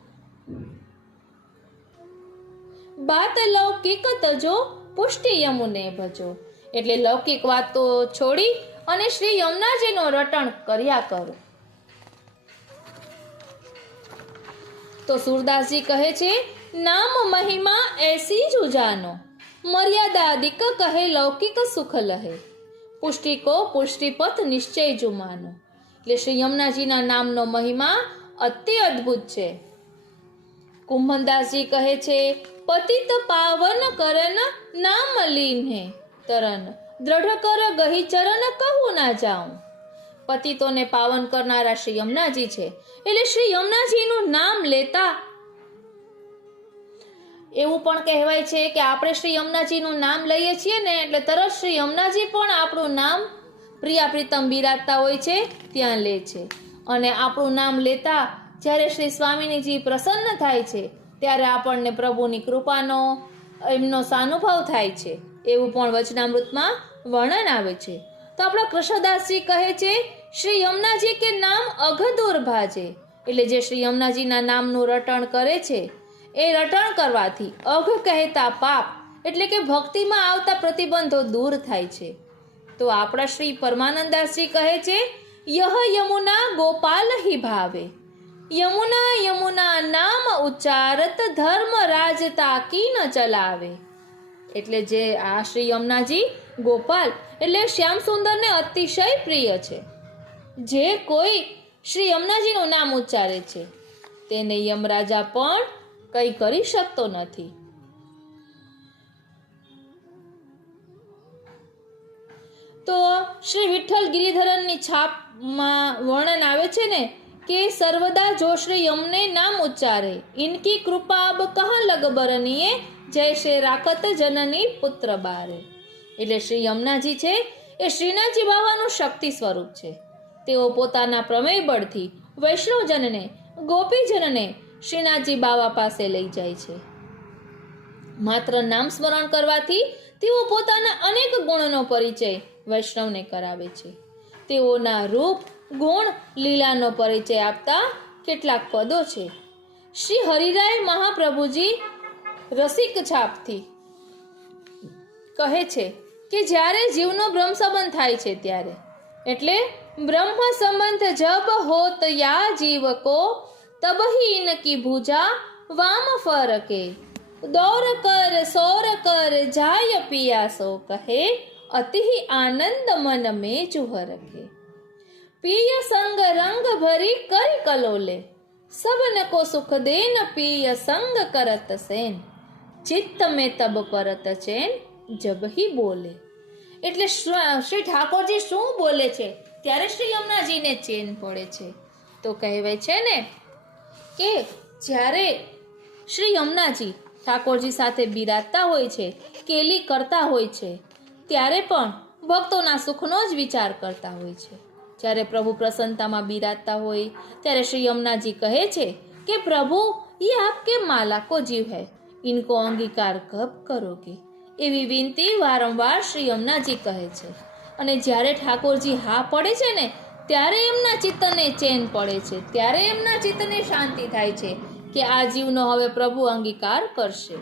બાત લૌકિક તજો પુષ્ટિ યમુને ભજો. એટલે લૌકિક વાતો છોડી અને શ્રી યમુનાજીનું રટણ કર્યા કરો. તો સુરદાસજી કહે છે, નામ મહિમા એસી જ ઉજાનો મર્યાદાદિક કહે લૌકિક સુખ લહે પુષ્ટિ કો પુષ્ટિપથ નિશ્ચય જુમાનો. એટલે શ્રી યમુનાજીના નામનો મહિમા અતિ અદ્ભુત છે. કુંભનદાસજી કહે છે, પતિત પાવન કરન નામ લીન હે તરન દ્રઢ કર ગહી ચરણ કહું ના જાઉં. પતિતોને પાવન કરનારા શ્રી યમુનાજી છે. એટલે શ્રી યમુનાજીનું નામ લેતા એવું પણ કહેવાય છે કે આપણે શ્રી યમુનાજીનું નામ લઈએ છીએ ને એટલે તરત શ્રી યમુનાજી પણ આપણું નામ પ્રિયા પ્રીતમ બિરાજતા હોય છે ત્યાં લે છે. અને આપણું નામ લેતા જ્યારે શ્રી સ્વામિનીજી પ્રસન્ન થાય છે ત્યારે આપણને પ્રભુની કૃપાનો એમનો સાનુભવ થાય છે, એવું પણ વચનામૃતમાં વર્ણન આવે છે. તો આપણા કૃષ્ણદાસજી કહે છે શ્રી યમુનાજી કે નામ અઘદૂર ભાજે, એટલે જે શ્રી યમુનાજીના નામનું રટણ કરે છે એ રટણ કરવાથી અઘ કહેતા પાપ એટલે કે ભક્તિમાં આવતા પ્રતિબંધો દૂર થાય છે. તો આપણા શ્રી પરમાનંદાસજી કહે છે યહ યમુના ગોપાલ હિ ભાવે, યમુના યમુના નામ ઉચ્ચારત ધર્મ રાજ તાકી ન ચલાવે. એટલે જે આ શ્રી યમુનાજી ગોપાલ એટલે શ્યામ સુંદરને અતિશય પ્રિય છે. જે કોઈ શ્રી યમુનાજીનું નામ ઉચ્ચારે છે તેને યમરાજા પણ કંઈ કરી શકતો નથી. તો શ્રી વિઠ્ઠલ ગિરિધરનની છાપમાં વર્ણન આવે છે ને કે સર્વદા જો શ્રી યમને નામ ઉચ્ચારે ઇનકી કૃપા અબ કહા લગ બરનીએ જૈસે રાખત જનની પુત્ર બારે. એટલે શ્રી યમુનાજી છે એ શ્રીનાથજી બાવાનું શક્તિ સ્વરૂપ છે. તેઓ પોતાના પ્રમેય બળથી વૈષ્ણવજનને ગોપીજનને શ્રીનાથજી બાવા પાસે લઈ જાય છે. માત્ર નામ સ્મરણ કરવાથી તેઓ પોતાના અનેક ગુણનો પરિચય વૈષ્ણવને કરાવે છે. તેઓના રૂપ ગુણ લીલાનો પરિચય આપતા કેટલાક પદો છે. શ્રી હરિરાય મહાપ્રભુજી રસિક છાપથી કહે છે કે જ્યારે જીવનો બ્રહ્મ સંબંધ થાય છે ત્યારે, એટલે બ્રહ્મ સંબંધ જબ હોત યા જીવ કો તબહી ઇનકી ભુજા વામ ફરકે, દौर कर सौर कर जाय पियासो કહે અતિ આનંદ મન में जुह रखे, पिय संग रंग भरी कर कलोले सबन को सुख देन पिय संग करत सेन, चित्त में तब परत चैन जब ही बोले. એટલે શ્રી ઠાકોરજી શું બોલે છે ત્યારે શ્રી યમુનાજીને ચેન પડે છે. તો કહેવાય છે ને કે જ્યારે શ્રી યમુનાજી ઠાકોરજી સાથે બિરાજતા હોય છે, કેલી કરતા હોય છે, ત્યારે પણ ભક્તોના સુખનો જ વિચાર કરતા હોય છે. જ્યારે પ્રભુ પ્રસન્નતામાં બિરાજતા હોય ત્યારે શ્રી યમુનાજી કહે છે કે પ્રભુ ये आपके माला को जीव है, इनको अंगीकार कब करोगे. એવી વિનંતી વારંવાર શ્રી યમુનાજી કહે છે. અને જ્યારે ઠાકોરજી હા પડે છે ને ત્યારે એમના ચિત્તને ચેન પડે છે, ત્યારે એમના ચિત્તને શાંતિ થાય છે કે આ જીવનો હવે પ્રભુ અંગીકાર કરશે.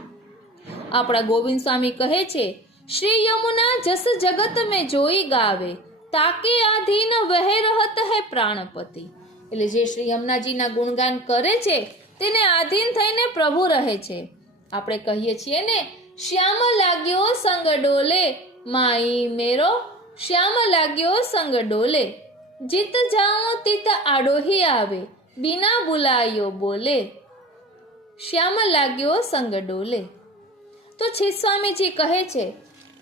આપણા ગોવિંદ સ્વામી કહે છે શ્રી યમુના જસ જગત મેં જોઈ ગાવે તાકે આધીન વહે રહત હે પ્રાણપતિ. એટલે જે શ્રી યમુનાજીના ગુણગાન કરે છે તેને આધીન થઈને પ્રભુ રહે છે. આપણે કહીએ છીએ ને શ્યામ લાગ્યો સંગ ડોલે માઈ મેરો, શ્યામ લાગ્યો સંગ ડોલે જીત જાઉં તિત આડોહી આવે બિના બુલાયો બોલે, શ્યામ લાગ્યો સંગ ડોલે. તો સ્વામીજી કહે છે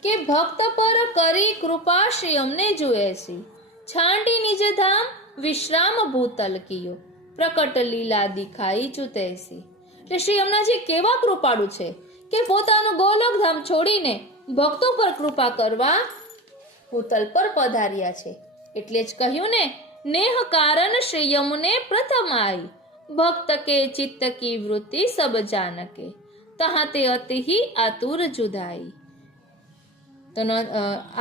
કે ભક્ત પર કરી કૃપા શ્રી અમને જુએ સી, છાંડી નિજ ધામ વિશ્રામ ભૂતલ કિયો પ્રકટ લીલા દિખાઈ ચુતેસી. એટલે શ્રી યમુનાજી કેવા કૃપાળુ છે કે પોતાનું ગોલોક ધામ છોડીને ભક્તો પર કૃપા કરવા ભૂતલ પર પધાર્યા છે. એટલે જ કહ્યું ને નેહ કારણ શ્રી યમુને પ્રથમ આઈ, ભક્ત કે ચિત્ત કી વૃત્તિ સબ જાનકે તહા તે અતિ આતુર જુદાઈ. તો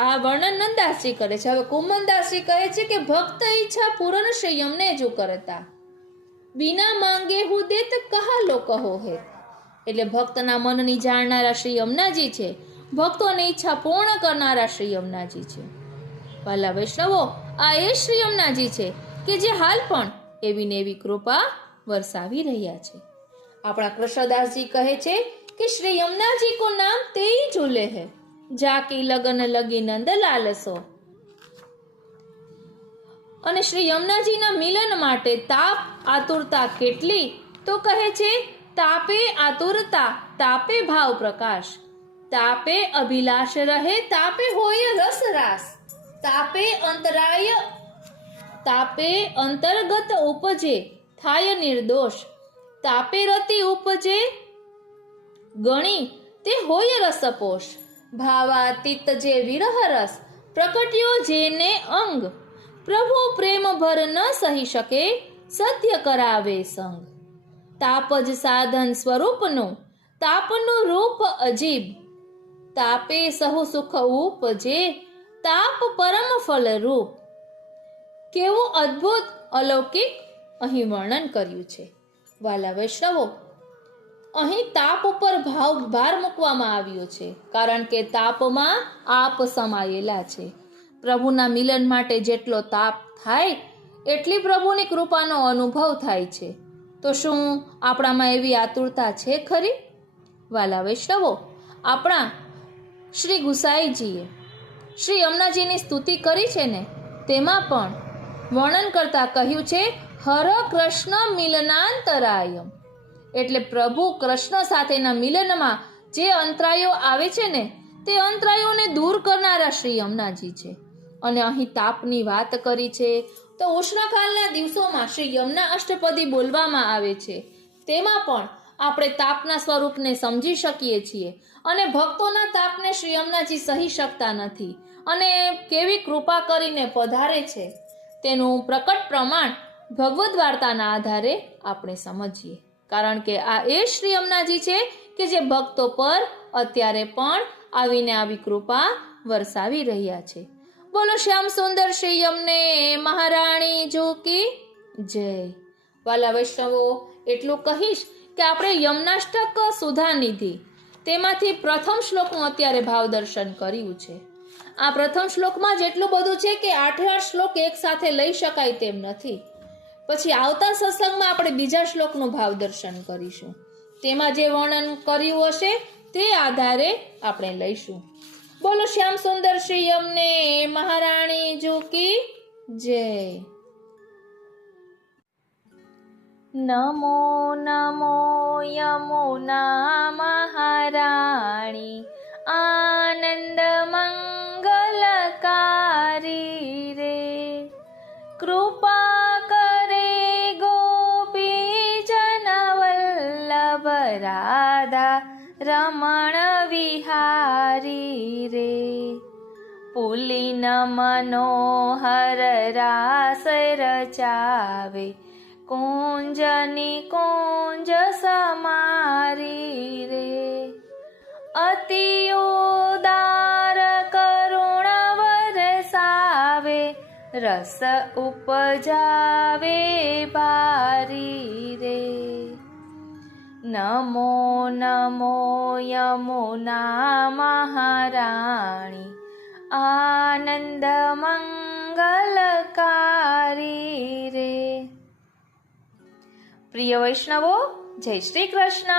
આ વર્ણન નંદાસજી કરે છે. હવે કુમનદાસજી કહે છે કે ભક્ત ઈચ્છા પૂરણ શ્રી યમને જો કરતા બિના માંગે હું દેત કહા લો કહો હે. એટલે ભક્તના મનની જાણનારા શ્રી યમુનાજી છે, ભક્તોની ઈચ્છા પૂર્ણ કરનારા શ્રી યમુનાજી છે. વાલા વૈષ્ણવો, આ એ શ્રી યમુનાજી છે કે જે હાલ પણ એવી ને એવી કૃપા વરસાવી રહ્યા છે. આપણા કૃષ્ણદાસજી કહે છે કે શ્રી યમુનાજી કો નામ તે ही झूले है जाकी लगन लगी नंद लालસો. અને શ્રી યમુનાજીના મિલન માટે તાપ આતુરતા કેટલી, તો કહે છે તાપે આતુરતા તાપે ભાવ પ્રકાશ, તાપે અભિલાષ રહે તાપે હોય રસ રાસ, તાપે અંતરાય તાપે અંતર્ગત ઉપજે થાય નિર્દોષ, તાપે રતિ ઉપજે ગણી તે હોય રસપોષ, ભાવાતીત જે વિરહ રસ, પ્રકટ્યો જેને અંગ, પ્રભુ પ્રેમ ભર ન સહી શકે, સત્ય કરાવે સંગ. તાપ જ સાધન સ્વરૂપનું, તાપનું રૂપ અજીબ, તાપે સહુ સુખ ઉપજે, તાપ પરમ ફલ રૂપ. કેવું અદ્ભુત અલૌકિક અહીં વર્ણન કર્યું છે. વાલા વૈષ્ણવો, અહીં તાપ ઉપર ભાર મૂકવામાં આવ્યો છે, કારણ કે તાપમાં આપ સમાયેલા છે. પ્રભુના મિલન માટે જેટલો તાપ થાય એટલી પ્રભુની કૃપાનો અનુભવ થાય છે. તો શું આપણામાં એવી આતુરતા છે ખરી? વાલા વૈષ્ણવો, આપણા શ્રી ગુસાઈજીએ શ્રી યમુનાજીની સ્તુતિ કરી છે ને, તેમાં પણ વર્ણન કરતા કહ્યું છે હર કૃષ્ણ મિલનાંતરાયમ, એટલે પ્રભુ કૃષ્ણ સાથેના મિલનમાં જે અંતરાયો આવે છે ને, તે અંતરાયોને દૂર કરનારા શ્રી યમુનાજી છે. અને અહીં તાપની વાત કરી છે તો ઉષ્ણકાલના દિવસોમાં શ્રી યમુના અષ્ટપદી બોલવામાં આવે છે. તેમાં પણ આપણે તાપના સ્વરૂપને સમજી શકીએ છીએ અને ભક્તોના તાપને શ્રી યમુનાજી સહી શકતા નથી અને કેવી કૃપા કરીને પધારે છે તેનું પ્રકટ પ્રમાણ ભગવદ્ વાર્તાના આધારે આપણે સમજીએ. કારણ કે આ એ શ્રી યમુનાજી છે કે જે ભક્તો પર અત્યારે પણ આવીને આવી કૃપા વરસાવી રહ્યા છે. બોલો શ્યામ સુંદર શ્રી યમને મહારાણી જો કી જય. વાલા વૈષ્ણવો, એટલું કહીશ કે આપણે યમનાષ્ટક સુધાનિધિ તેમાંથી પ્રથમ શ્લોકનું અત્યારે ભાવ દર્શન કર્યું છે. આ પ્રથમ શ્લોકમાં જેટલું બધું છે કે 8 શ્લોક એક સાથે લઈ શકાય તેમ નથી. પછી આવતા સત્સંગમાં આપણે બીજા શ્લોકનું ભાવ દર્શન કરીશું. તેમાં જે વર્ણન કર્યું હશે તે આધારે આપણે લઈશું. બોલો શ્યામ સુંદર શ્રી યમને મહારાણી જો કી જય. નમો નમો યમુના મહારાણી, આનંદ મંગલકારી રે, કૃપા કરે ગોપી જન વલ્લભ રાધા રમણ વિહારી રે. પુલિન મનોહર રાસ રચાવે, કુંજની કુંજ સમારી રે. અતિ ઉદાર કરુણ વરસાવે, રસ ઉપજાવે ભારી રે. નમો નમો યમુના મહારાણી, આનંદ મંગલકારી રે. પ્રિય વૈષ્ણવો, જય શ્રી કૃષ્ણ.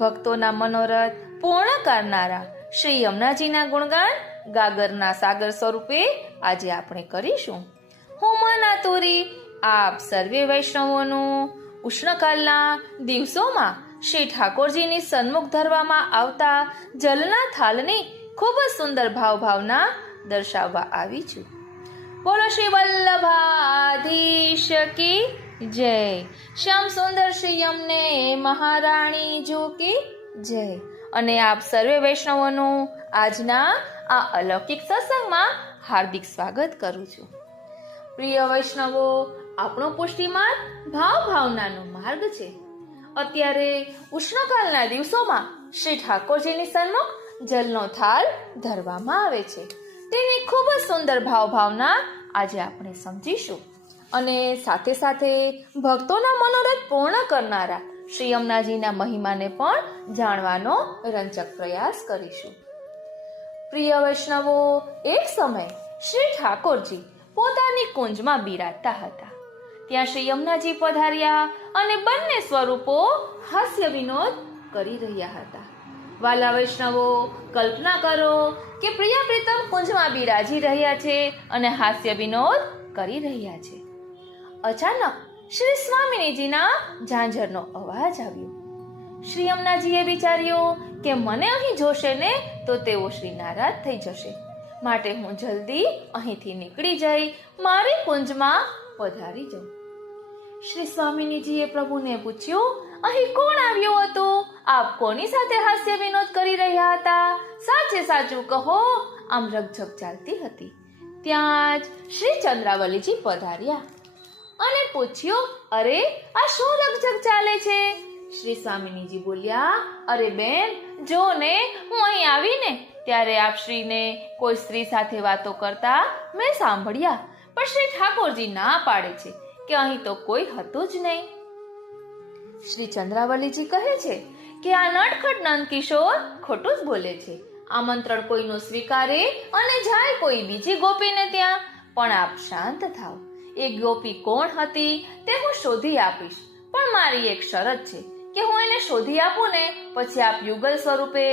ભક્તોના મનોરથ પૂર્ણ કરનારા શ્રી યમુનાજીના ગુણગાન ગાગરના સાગર સ્વરૂપે આજે આપણે કરીશું. હું મનાતુરી આપ સર્વે વૈષ્ણવોનું ઉષ્ણકાલના દિવસોમાં શ્રી ઠાકોરજીની સન્મુખ ધરવામાં આવતા જલના થાલની ખૂબ જ સુંદર ભાવના દર્શાવવા આવી છું. બોલો શ્રી વલ્લભાધીશ કી જય. શ્યામ સુંદર શ્રી યમને મહારાણી જો કી જય. અને આપ સર્વે વૈષ્ણવોનું આજના આ અલૌકિક સત્સંગમાં હાર્દિક સ્વાગત કરું છું. પ્રિય વૈષ્ણવો, આપણો પુષ્ટિમાર્ગ ભાવનાનો માર્ગ છે. અત્યારે ઉષ્ણકાલના દિવસોમાં શ્રી ઠાકોરજીની સન્મુખ જલનો થાળ ધરવામાં આવે છે. તેની ખૂબ જ સુંદર ભાવના આજે આપણે સમજીશું અને સાથે સાથે ભક્તોના મનોરથ પૂર્ણ કરનારા શ્રી યમુનાજીના મહિમાને પણ જાણવાનો રંજક પ્રયાસ કરીશું. પ્રિય વૈષ્ણવો, એક સમય શ્રી ઠાકોરજી પોતાની કુંજમાં બિરાજતા હતા. ત્યાં શ્રી યમુનાજી પધાર્યા અને બંને સ્વરૂપો હાસ્ય વિનોદ કરી રહ્યા હતા. વાલા વૈષ્ણવો, કલ્પના કરો કે પ્રિય પ્રીતમ કુંજમાં બિરાજી રહ્યા છે અને હાસ્ય વિનોદ કરી રહ્યા છે. અચાનક શ્રી સ્વામિનીજીના ઝાંઝરનો અવાજ આવ્યો. શ્રી યમુનાજીએ વિચાર્યું કે મને અહીં જોશે ને તો તેઓ શ્રી નારાજ થઈ જશે, માટે હું જલ્દી અહીંથી નીકળી જઈ મારી કુંજમાં પધારી જાઉં. શ્રી સ્વામિનીજીએ પ્રભુને પૂછ્યું, અહીં કોણ આવ્યું હતું? આપ કોની સાથે હાસ્ય વિનોદ કરી રહ્યા હતા? સાચે સાચું કહો. આમ રકઝક ચાલતી હતી ત્યાં જ શ્રી ચંદ્રાવલીજી પધાર્યા અને પૂછ્યું, અરે આ શું રકઝક ચાલે છે? શ્રી સ્વામિનીજી બોલ્યા, અરે બેન, જો ને હું અહીં આવીને ત્યારે આપ શ્રીને કોઈ સ્ત્રી સાથે વાતો કરતા મેં સાંભળ્યા, પણ શ્રી ઠાકોરજી ના પાડે છે કે અહીં તો કોઈ હતું જ નહીં. શ્રી ચંદ્રાવલીજી કહે છે કે આ નટખટ નંદકિશોર ખોટું જ બોલે છે. આમંત્રણ કોઈનું સ્વીકારે અને જાય કોઈ બીજી ગોપીને ત્યાં. પણ આપ શાંત થાવ. એ ગોપી કોણ હતી તે હું શોધી આપીશ, પણ મારી એક શરત છે કે હું એને શોધી આપું ને પછી આપ યુગલ સ્વરૂપે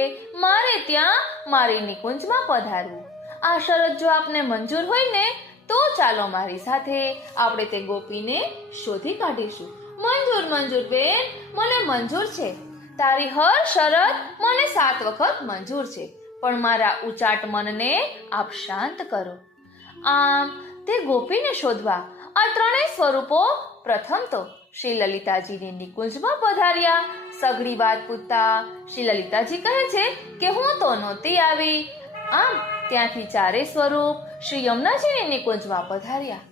મારે ત્યાં મારી નિકુંજમાં પધારવું. આ શરત જો આપને મંજૂર હોય ને તો ચાલો મારી સાથે, આપણે તે ગોપીને શોધી કાઢીશું. મંજૂર મંજૂર બેન, મને મંજૂર છે. તારી હર શરત મને 7 વખત મંજૂર છે, પણ મારા ઉચાટ મનને આપ શાંત કરો. આમ તે ગોપીને શોધવા આ ત્રણેય સ્વરૂપો પ્રથમ તો શ્રી લલિતાજીની નિકુંજમાં પધાર્યા. સઘળી વાત પૂછતા શ્રી લલિતાજી કહે છે કે હું તો નહોતી આવી. આમ ત્યાંથી 4 સ્વરૂપ શ્રી યમુનાજીની નિકુંજમાં પધાર્યા.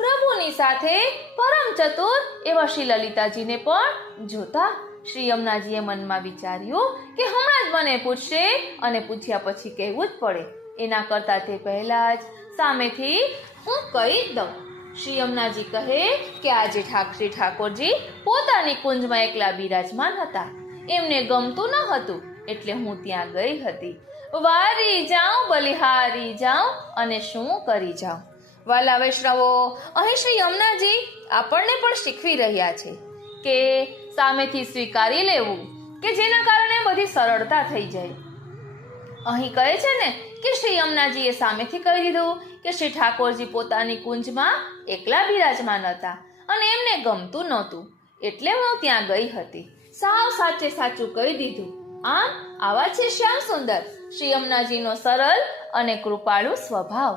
પ્રભુની સાથે પરમ ચતુર એવા શ્રી લલિતાજીને પણ જોતા શ્રી યમુનાજીએ મનમાં વિચાર્યું કે હમણાં જ મને પૂછશે અને પૂછ્યા પછી કહેવું જ પડે, એના કરતા તે પહેલા જ સામેથી હું કહી જ દઉં. શ્રી યમુનાજી કહે કે આજે શ્રી ઠાકોરજી પોતાની કુંજમાં એકલા બિરાજમાન હતા. એમને ગમતું ન હતું એટલે હું ત્યાં ગઈ હતી. વારી જાઉં બલિહારી જાઉં અને શું કરી જાઉં. વાલા વૈષ્ણવો, અહીં શ્રી યમુનાજી આપણને પણ શીખવી રહ્યા છે કે સામેથી સ્વીકારી લેવું, કે જેના કારણે બધી સરળતા થઈ જાય. અહીં કહે છે ને કે શ્રી યમુનાજીએ સામેથી કહી દીધું કે શ્રી ઠાકોરજી પોતાની કુંજમાં એકલા બિરાજમાન હતા અને એમને ગમતું નહોતું એટલે હું ત્યાં ગઈ હતી. સાવ સાચે સાચું કહી દીધું. આમ આવા છે શ્યામ સુંદર શ્રી યમુનાજીનો સરળ અને કૃપાળુ સ્વભાવ.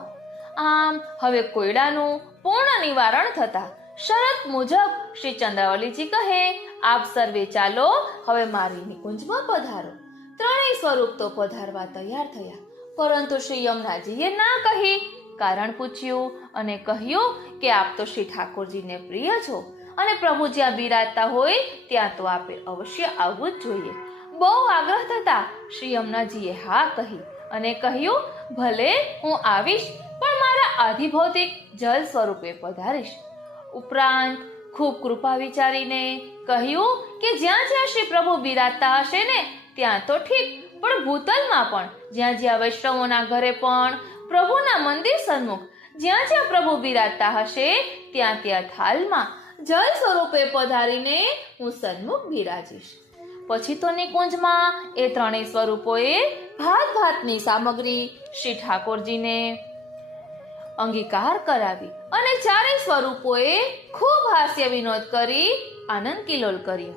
આમ હવે કોયડાનું પૂર્ણ નિવારણ થતા શરત મુજબ શ્રી ચંદ્રાવલીજી કહે, આપ સર્વે ચાલો હવે મારી નિકુંજમાં પધારો. ત્રણેય સ્વરૂપ તો પધારવા તૈયાર થયા, પરંતુ શ્રી યમુનાજીએ ના કહી. કારણ પૂછ્યું અને કહ્યું કે આપ તો શ્રી ઠાકોરજીને પ્રિય છો અને પ્રભુ જ્યાં બિરાજતા હોય ત્યાં તો આપે અવશ્ય આવવું જ જોઈએ. બહુ આગ્રહ થતા શ્રી યમુનાજીએ હા કહી અને કહ્યું, ભલે હું આવીશ, પણ મારા આધિભૌતિક જલ સ્વરૂપે પધારીશ. ઉપરાંત ખૂબ કૃપા વિચારીને કહ્યું કે જ્યાં જ્યાં શ્રી પ્રભુ બિરાજતા હશે ને ત્યાં તો ઠીક, પણ ભૂતલમાં પણ જ્યાં જ્યાં વૈષ્ણવોના ઘરે પણ પ્રભુના મંદિર સન્મુખ જ્યાં જ્યાં પ્રભુ બિરાજતા હશે ત્યાં ત્યાં થાલમાં જલ સ્વરૂપે પધારીને હું સન્મુખ બિરાજીશ. પછી તો નિકુંજમાં એ ત્રણેય સ્વરૂપોએ ભાત ભાતની સામગ્રી શ્રી ઠાકોરજીને અંગીકાર કરાવી અને 4 સ્વરૂપોએ ખૂબ હાસ્ય વિનોદ કરી આનંદ કિલોલ કર્યો.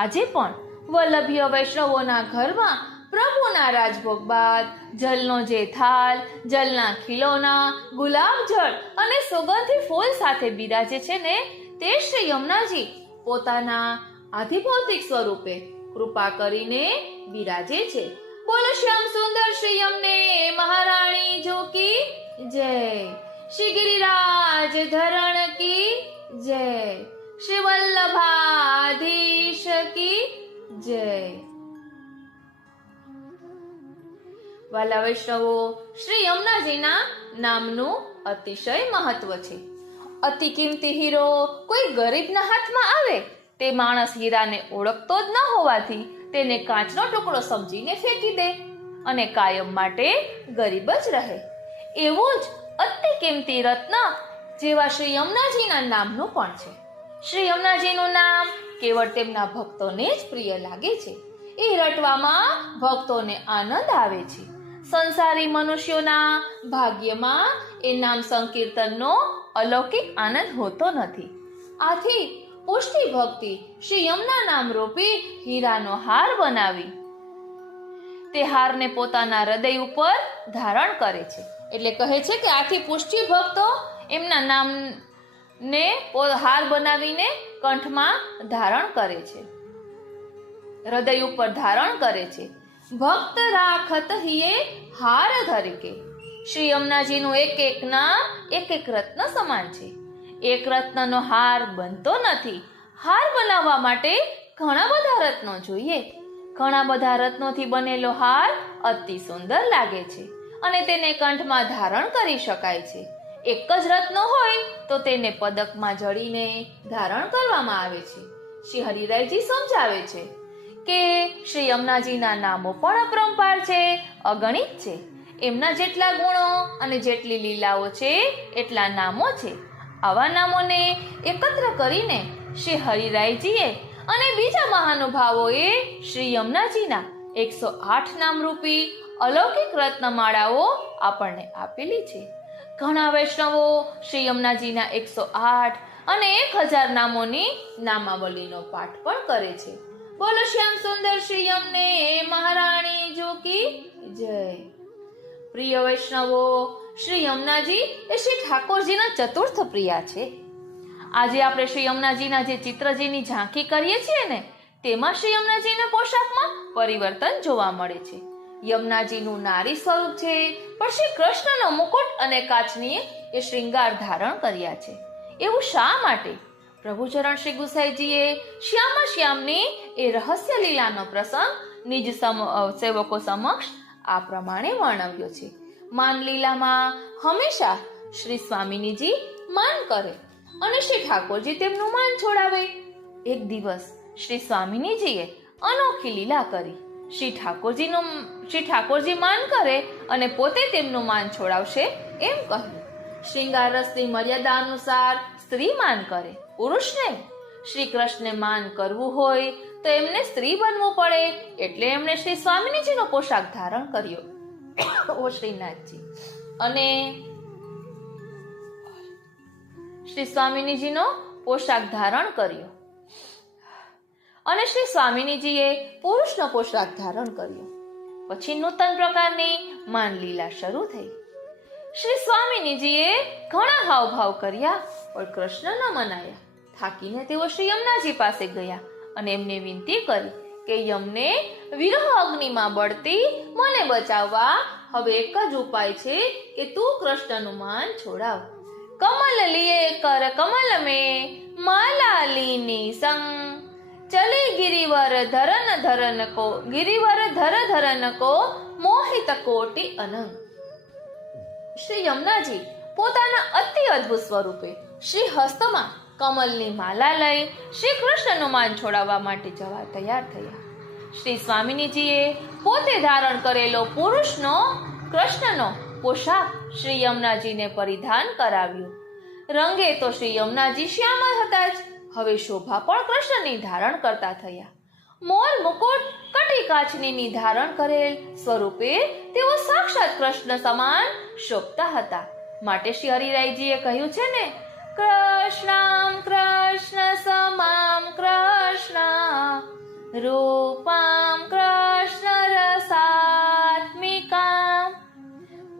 આજે પણ વલ્લભીય વૈષ્ણવોના ઘરમાં પ્રભુના રાજભોગ બાદ જલનો જે થાલ, જલના ખીલોના, ગુલાબ જળ અને સુગંધી ફૂલ સાથે બિરાજે છે ને તે શ્રી યમુનાજી પોતાના આધિભૌતિક સ્વરૂપે કૃપા કરીને બિરાજે છે. બોલો શ્યામ સુંદર શ્રી યમને મહારાણી જો કી જય. શ્રી ગિરિરાજ ધરણ કી જય. શ્રી વલ્લભાધીશ કી જય. વાલા વૈષ્ણવો, શ્રી યમુનાજીના નામનું અતિશય મહત્વ છે. અતિ કિંમતી હીરો કોઈ ગરીબના હાથમાં આવે તે માણસ હીરાને ઓળખતો જ ન હોવાથી તેને કાચનો ટુકડો સમજીને ફેંકી દે અને કાયમ માટે ગરીબ જ રહે. એવું જ અતિ કિંમતી રત્ન જેવા શ્રી યમુનાજીના નામનું પણ છે. શ્રી યમુનાજીનું નામ કેવળ તેમના ભક્તોને જ પ્રિય લાગે છે. એ રટવામાં ભક્તોને આનંદ આવે છે. સંસારી મનુષ્યોના ભાગ્યમાં એ નામ સંકીર્તનનો અલૌકિક આનંદ હોતો નથી. આથી પુષ્ટિ ભક્તિ શ્રી યમુના નામ રૂપી હીરાનો હાર બનાવી તે હારને પોતાના હૃદય ઉપર ધારણ કરે છે. એટલે કહે છે કે આથી પુષ્ટિ ભક્તો એમના નામને હાર બનાવીને કંઠમાં ધારણ કરે છે. હૃદય ઉપર ધારણ કરે છે. ભક્ત રાખત હિએ હાર ધરિકે. શ્રી યમુનાજીનું એક એક નામ એક એક રત્ન સમાન છે. એક રત્નનો હાર બનતો નથી. હાર બનાવવા માટે ઘણા બધા રત્નો જોઈએ. ઘણા બધા રત્નોથી બનેલો હાર અતિ સુંદર લાગે છે અને તેને કંઠમાં ધારણ કરી શકાય છે. એક જ રત્નો હોય તો તેને પદકમાં જડીને ધારણ કરવામાં આવે છે. શ્રી હરિરાયજી સમજાવે છે કે શ્રી યમુનાજીના નામો પણ અપરંપાર છે, અગણિત છે. એમના જેટલા ગુણો અને જેટલી લીલાઓ છે એટલા નામો છે. આવા નામોને એકત્ર કરીને શ્રી હરિરાયજીએ અને બીજા મહાનુભાવોએ શ્રી યમુનાજીના 108 નામરૂપી અલૌકિક રત્નમાળાઓ આપણને આપેલી છે. ઘણા વૈષ્ણવો શ્રી યમુનાજીના 108 અને 1000 નામોની નામાવલીનો પાઠ પણ કરે છે. બોલો શ્યામ સુંદર શ્રી યમને મહારાણી જો કી જય. પ્રિય વૈષ્ણવો, શ્રી યમુનાજી એ શ્રી ઠાકોરજીના ચતુર્થ પ્રિયા છે. આજે આપણે શ્રી યમુનાજીના જે ચિત્રજીની ઝાંખી કરીએ છીએ ને, તેમાં શ્રી યમુનાજીના પોશાકમાં પરિવર્તન જોવા મળે છે. યમુનાજીનું નારી સ્વરૂપ છે, પણ શ્રી કૃષ્ણનો મુકુટ અને કાચની એ શ્રૃંગાર ધારણ કર્યા છે. એવું શા માટે? પ્રભુચરણ શ્રી ગુસાઈજીએ શ્યામા શ્યામની એ રહસ્ય લીલાનો પ્રસંગ નિજ સેવકો સમક્ષ આ પ્રમાણે વર્ણવ્યો છે. માન લીલામાં હંમેશા શ્રી સ્વામિનીજી માન કરે અને શ્રી ઠાકોરજી તેમનું માન છોડાવે. એક દિવસ શ્રી સ્વામિનીજીએ અનોખી લીલા કરી. શ્રી ઠાકોરજી માન કરે અને પોતે તેમનું માન છોડાવશે એમ કહ્યું. શ્રૃંગાર રસની મર્યાદા અનુસાર સ્ત્રી માન કરે, પુરુષ નહીં. શ્રી કૃષ્ણને માન કરવું હોય તો એમને સ્ત્રી બનવું પડે, એટલે એમણે શ્રી સ્વામિનીજીનો પોશાક ધારણ કર્યો. ઓ શ્રીનાથજી. અને શ્રી સ્વામિનીજીનો પોશાક ધારણ કર્યો અને શ્રી સ્વામિનીજીએ પુરુષનો પોશાક ધારણ કર્યો. પછી નૂતન પ્રકારની માન લીલા શરૂ થઈ. શ્રી સ્વામિનીજીએ ઘણા હાવભાવ કર્યા, પણ કૃષ્ણ ન મનાયા. થાકીને તેઓ શ્રી યમુનાજી પાસે ગયા અને એમને વિનંતી કરી કે યમને વિરહ અગ્નિમાં બળતી મને બચાવવા હવે એક જ ઉપાય છે કે તું કૃષ્ણનું માન છોડાવ. કમલ લીએ કર કમલ મેં માલા લીની સંગ ચલી ગિરિવર ધરન કો મોહિત કોટી અનંગ. શ્રી યમુનાજી પોતાના અતિ અદ્ભુત સ્વરૂપે શ્રી હસ્તમાં કમલની માલા લઈ શ્રી કૃષ્ણનું માન છોડાવવા માટે જવા તૈયાર થયા. શ્રી સ્વામિનીજીએ પોતે ધારણ કરેલો કૃષ્ણનો પોશાક શ્રી યમુનાજીને પરિધાન કરાવ્યું. રંગે તો શ્રી યમુનાજી શ્યામ હતા જ, હવે શોભા પણ કૃષ્ણની ધારણ કરતા થયા. મોર મુકુટ કટી કાચની ધારણ કરેલ સ્વરૂપે તેઓ સાક્ષાત કૃષ્ણ સમાન શોભતા હતા. માટે શ્રી હરિરાયજીએ કહ્યું છે ને, કૃષ્ણમ કૃષ્ણ સમામ કૃષ્ણ રૂપામ કૃષ્ણ રસાત્મિકામ.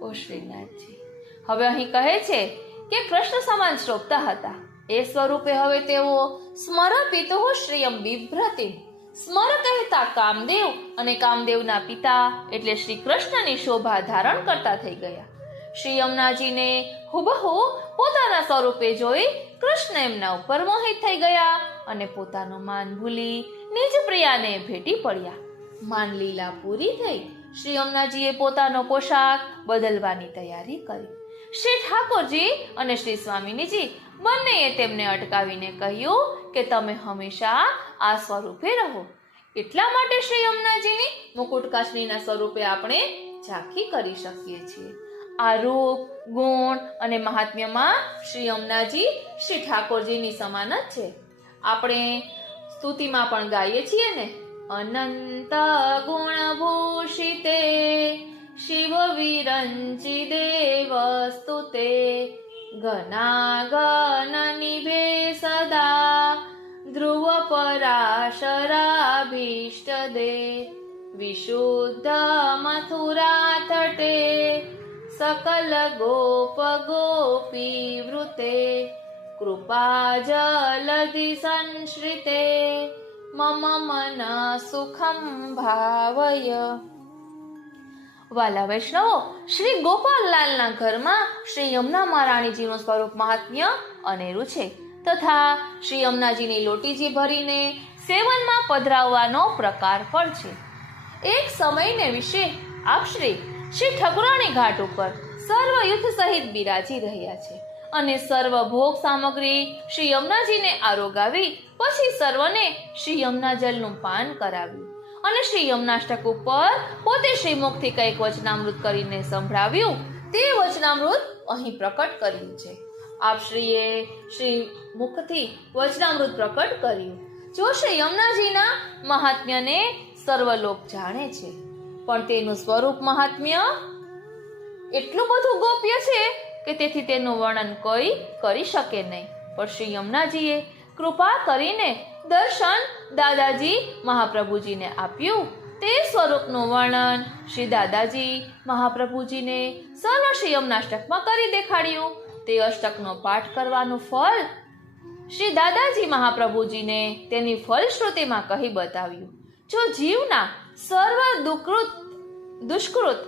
ઓ શ્રીનાથજી, હવે અહીં કહે છે કે કૃષ્ણ સમાન શોભતા હતા. એ સ્વરૂપે હવે તેઓ સ્મરપિતો શ્રિયમ બિભ્રતિ. સ્મર કહેતા કામદેવ અને કામદેવના પિતા એટલે શ્રી કૃષ્ણની શોભા ધારણ કરતા થઈ ગયા. શ્રી યમુનાજીને હુબહુ પોતાના સ્વરૂપે જોઈ કૃષ્ણ એમના ઉપર મોહિત થઈ ગયા અને પોતાનું માન ભૂલી નિજ પ્રિયાને ભેટી પડ્યા. માન લીલા પૂરી થઈ. શ્રી યમુનાજીએ પોતાનો પોશાક બદલવાની તૈયારી કરી. શ્રી ઠાકોરજી અને શ્રી સ્વામિનીજી બંનેએ તેમને અટકાવીને કહ્યું કે તમે હંમેશા આ સ્વરૂપે રહો. એટલા માટે શ્રી યમુનાજીની મુકુટકાશનીના સ્વરૂપે આપણે ઝાંખી કરી શકીએ છીએ. આ રૂપ, ગુણ અને મહાત્મ્યમાં શ્રી યમુનાજી શ્રી ઠાકોરજીની સમાન જ છે. આપણે સ્તુતિમાં પણ ગાઈએ છીએ ને, અનંત ગુણ ભૂષિતે શિવ વિરંચી દેવ સ્તુતે ઘનાગન નિભે સદા ધ્રુવ પરાશરાભીષ્ટ દે વિશુદ્ધ મથુરા તટે સકલ ગોપ ગોપી વૃતે કૃપા જલધિ સંશ્રિતે મમ મન સુખમ ભાવય. વાલા વૈષ્ણવો, શ્રી ગોપાલલાલના ઘરમાં શ્રી યમુના મહારાણીજીનું સ્વરૂપ મહાત્મ્ય અનેરું છે તથા શ્રી યમુનાજીની લોટીજી ભરીને સેવનમાં પધરાવવાનો પ્રકાર પણ છે. એક સમયને વિશે આપ શ્રી ઠકુરાણી ઘાટ ઉપર સર્વ યુથ સહિત બિરાજી રહ્યા છે અને સર્વ ભોગ સામગ્રી શ્રી યમુનાજીને આરોગાવી પછી સર્વને શ્રી યમુના જલનું પાન કરાવ્યું અને શ્રી યમુનાષ્ટક ઉપર પોતે શ્રીમુખથી કંઈક વચનામૃત કરીને સંભળાવ્યું. તે વચનામૃત અહીં પ્રકટ કર્યું છે. આપ શ્રીએ શ્રી મુખથી વચનામૃત પ્રકટ કર્યું. જો શ્રી યમુનાજીના મહાત્મ્યને સર્વલોક જાણે છે, પણ તેનું સ્વરૂપ મહાત્મ્ય એટલું બધું ગોપ્ય છે કે તેથી તેનું વર્ણન કોઈ કરી શકે નહીં. પણ શ્રી યમુનાજીએ કૃપા કરીને દર્શન દાદાજી મહાપ્રભુજીને આપ્યું. તે સ્વરૂપનું વર્ણન શ્રી દાદાજી મહાપ્રભુજીને સર્વ શ્રી યમુનાષ્ટકમાં કરી દેખાડ્યું. તે અષ્ટકનો પાઠ કરવાનું ફળ શ્રી દાદાજી મહાપ્રભુજીને તેની ફલશ્રુતિમાં કહી બતાવ્યું. જો જીવના સર્વ દુષ્કૃત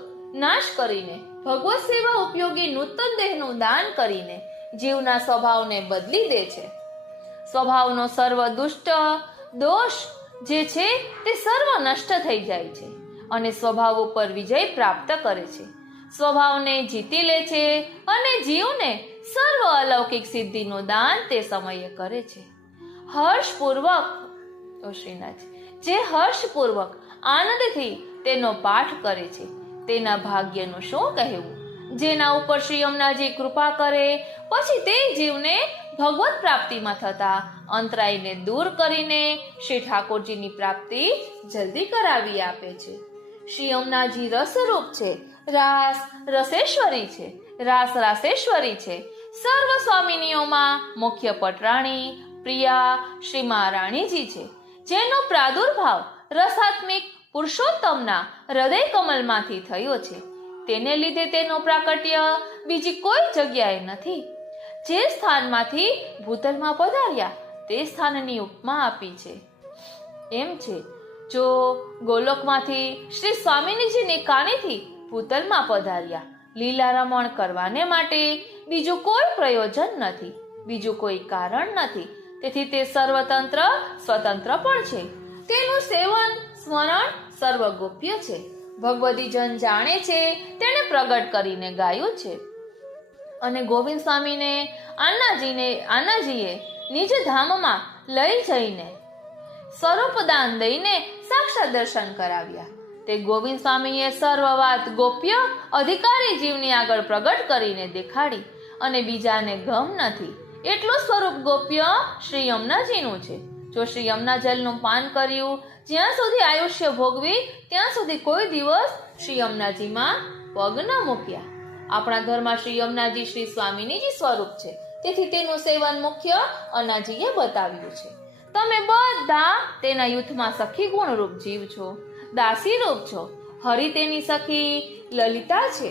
નાશ કરીને ભગવત સેવા ઉપયોગી નૂતન દેહનું દાન કરીને જીવના સ્વભાવને બદલી દે છે. સ્વભાવનો સર્વ દુષ્ટ દોષ જે છે તે સર્વ નષ્ટ થઈ જાય છે અને સ્વભાવ ઉપર વિજય પ્રાપ્ત કરે છે. સ્વભાવને જીતી લે છે અને જીવને સર્વ અલૌકિક સિદ્ધિનું દાન તે સમયે કરે છે. જે હર્ષપૂર્વક આનંદથી તેનો પાઠ કરે છે તેના ભાગ્યનું શું કહેવું. જેના ઉપર શ્રી યમુનાજી કૃપા કરે પછી તે જીવને ભગવત પ્રાપ્તિમાં થતા અંતરાયને દૂર કરીને શ્રી ઠાકોરજીની પ્રાપ્તિ જલ્દી કરાવી આપે છે. શ્રી યમુનાજી રસરૂપ છે, રાસેશ્વરી છે, રાસેશ્વરી છે. સર્વ સ્વામિનીઓમાં મુખ્ય પટરાણી પ્રિયા શ્રી મહારાણીજી છે, જેનો પ્રાદુર્ભાવ રસાત્મિક પુરુષોત્તમના હૃદય કમલમાંથી થયો છે. તેને લીધે તેનું પ્રાકટ્ય બીજી કોઈ જગ્યાએ નથી. જે સ્થાનમાંથી ભૂતલમાં પધાર્યા તે સ્થાનની ઉપમા આપી છે. એમ છે, જો ગોલોકમાંથી શ્રી સ્વામિનીજીની કાનીથી ભૂતલમાં પધાર્યા લીલા રમણ કરવાને માટે બીજું કોઈ પ્રયોજન નથી, બીજું કોઈ કારણ નથી. તેથી તે સર્વતંત્ર સ્વતંત્ર પણ છે. તેનું સેવન સ્મરણ સર્વગોપ્ય છે. ભગવદી જન જાણે છે તેને પ્રગટ કરીને ગાયું છે. અને ગોવિંદ સ્વામીને આનાજીએ નિજ ધામમાં લઈ જઈને સ્વરૂપ દાન દઈને સાક્ષાત દર્શન કરાવ્યા. તે ગોવિંદ સ્વામીએ સર્વ વાત ગોપ્ય અધિકારી જીવની આગળ પ્રગટ કરીને દેખાડી અને બીજાને ગમ નથી એટલું સ્વરૂપ ગોપ્ય શ્રી યમુનાજીનું છે. જો શ્રી યમુના જલનું પાન કર્યું, જ્યાં સુધી આયુષ્ય ભોગવી ત્યાં સુધી કોઈ દિવસ શ્રી યમુનાજીમાં પગ ન મૂક્યા. આપણા ઘરમાં શ્રી યમુનાજી શ્રી સ્વામિનીજી સ્વરૂપ છે, તેથી તેનું સેવન મુખ્ય અનાજીએ બતાવ્યું છે. તમે બધા તેના યુથમાં સખી ગુણરૂપ જીવ છો, દાસી રૂપ છો. હરિ તેની સખી લલિતા છે,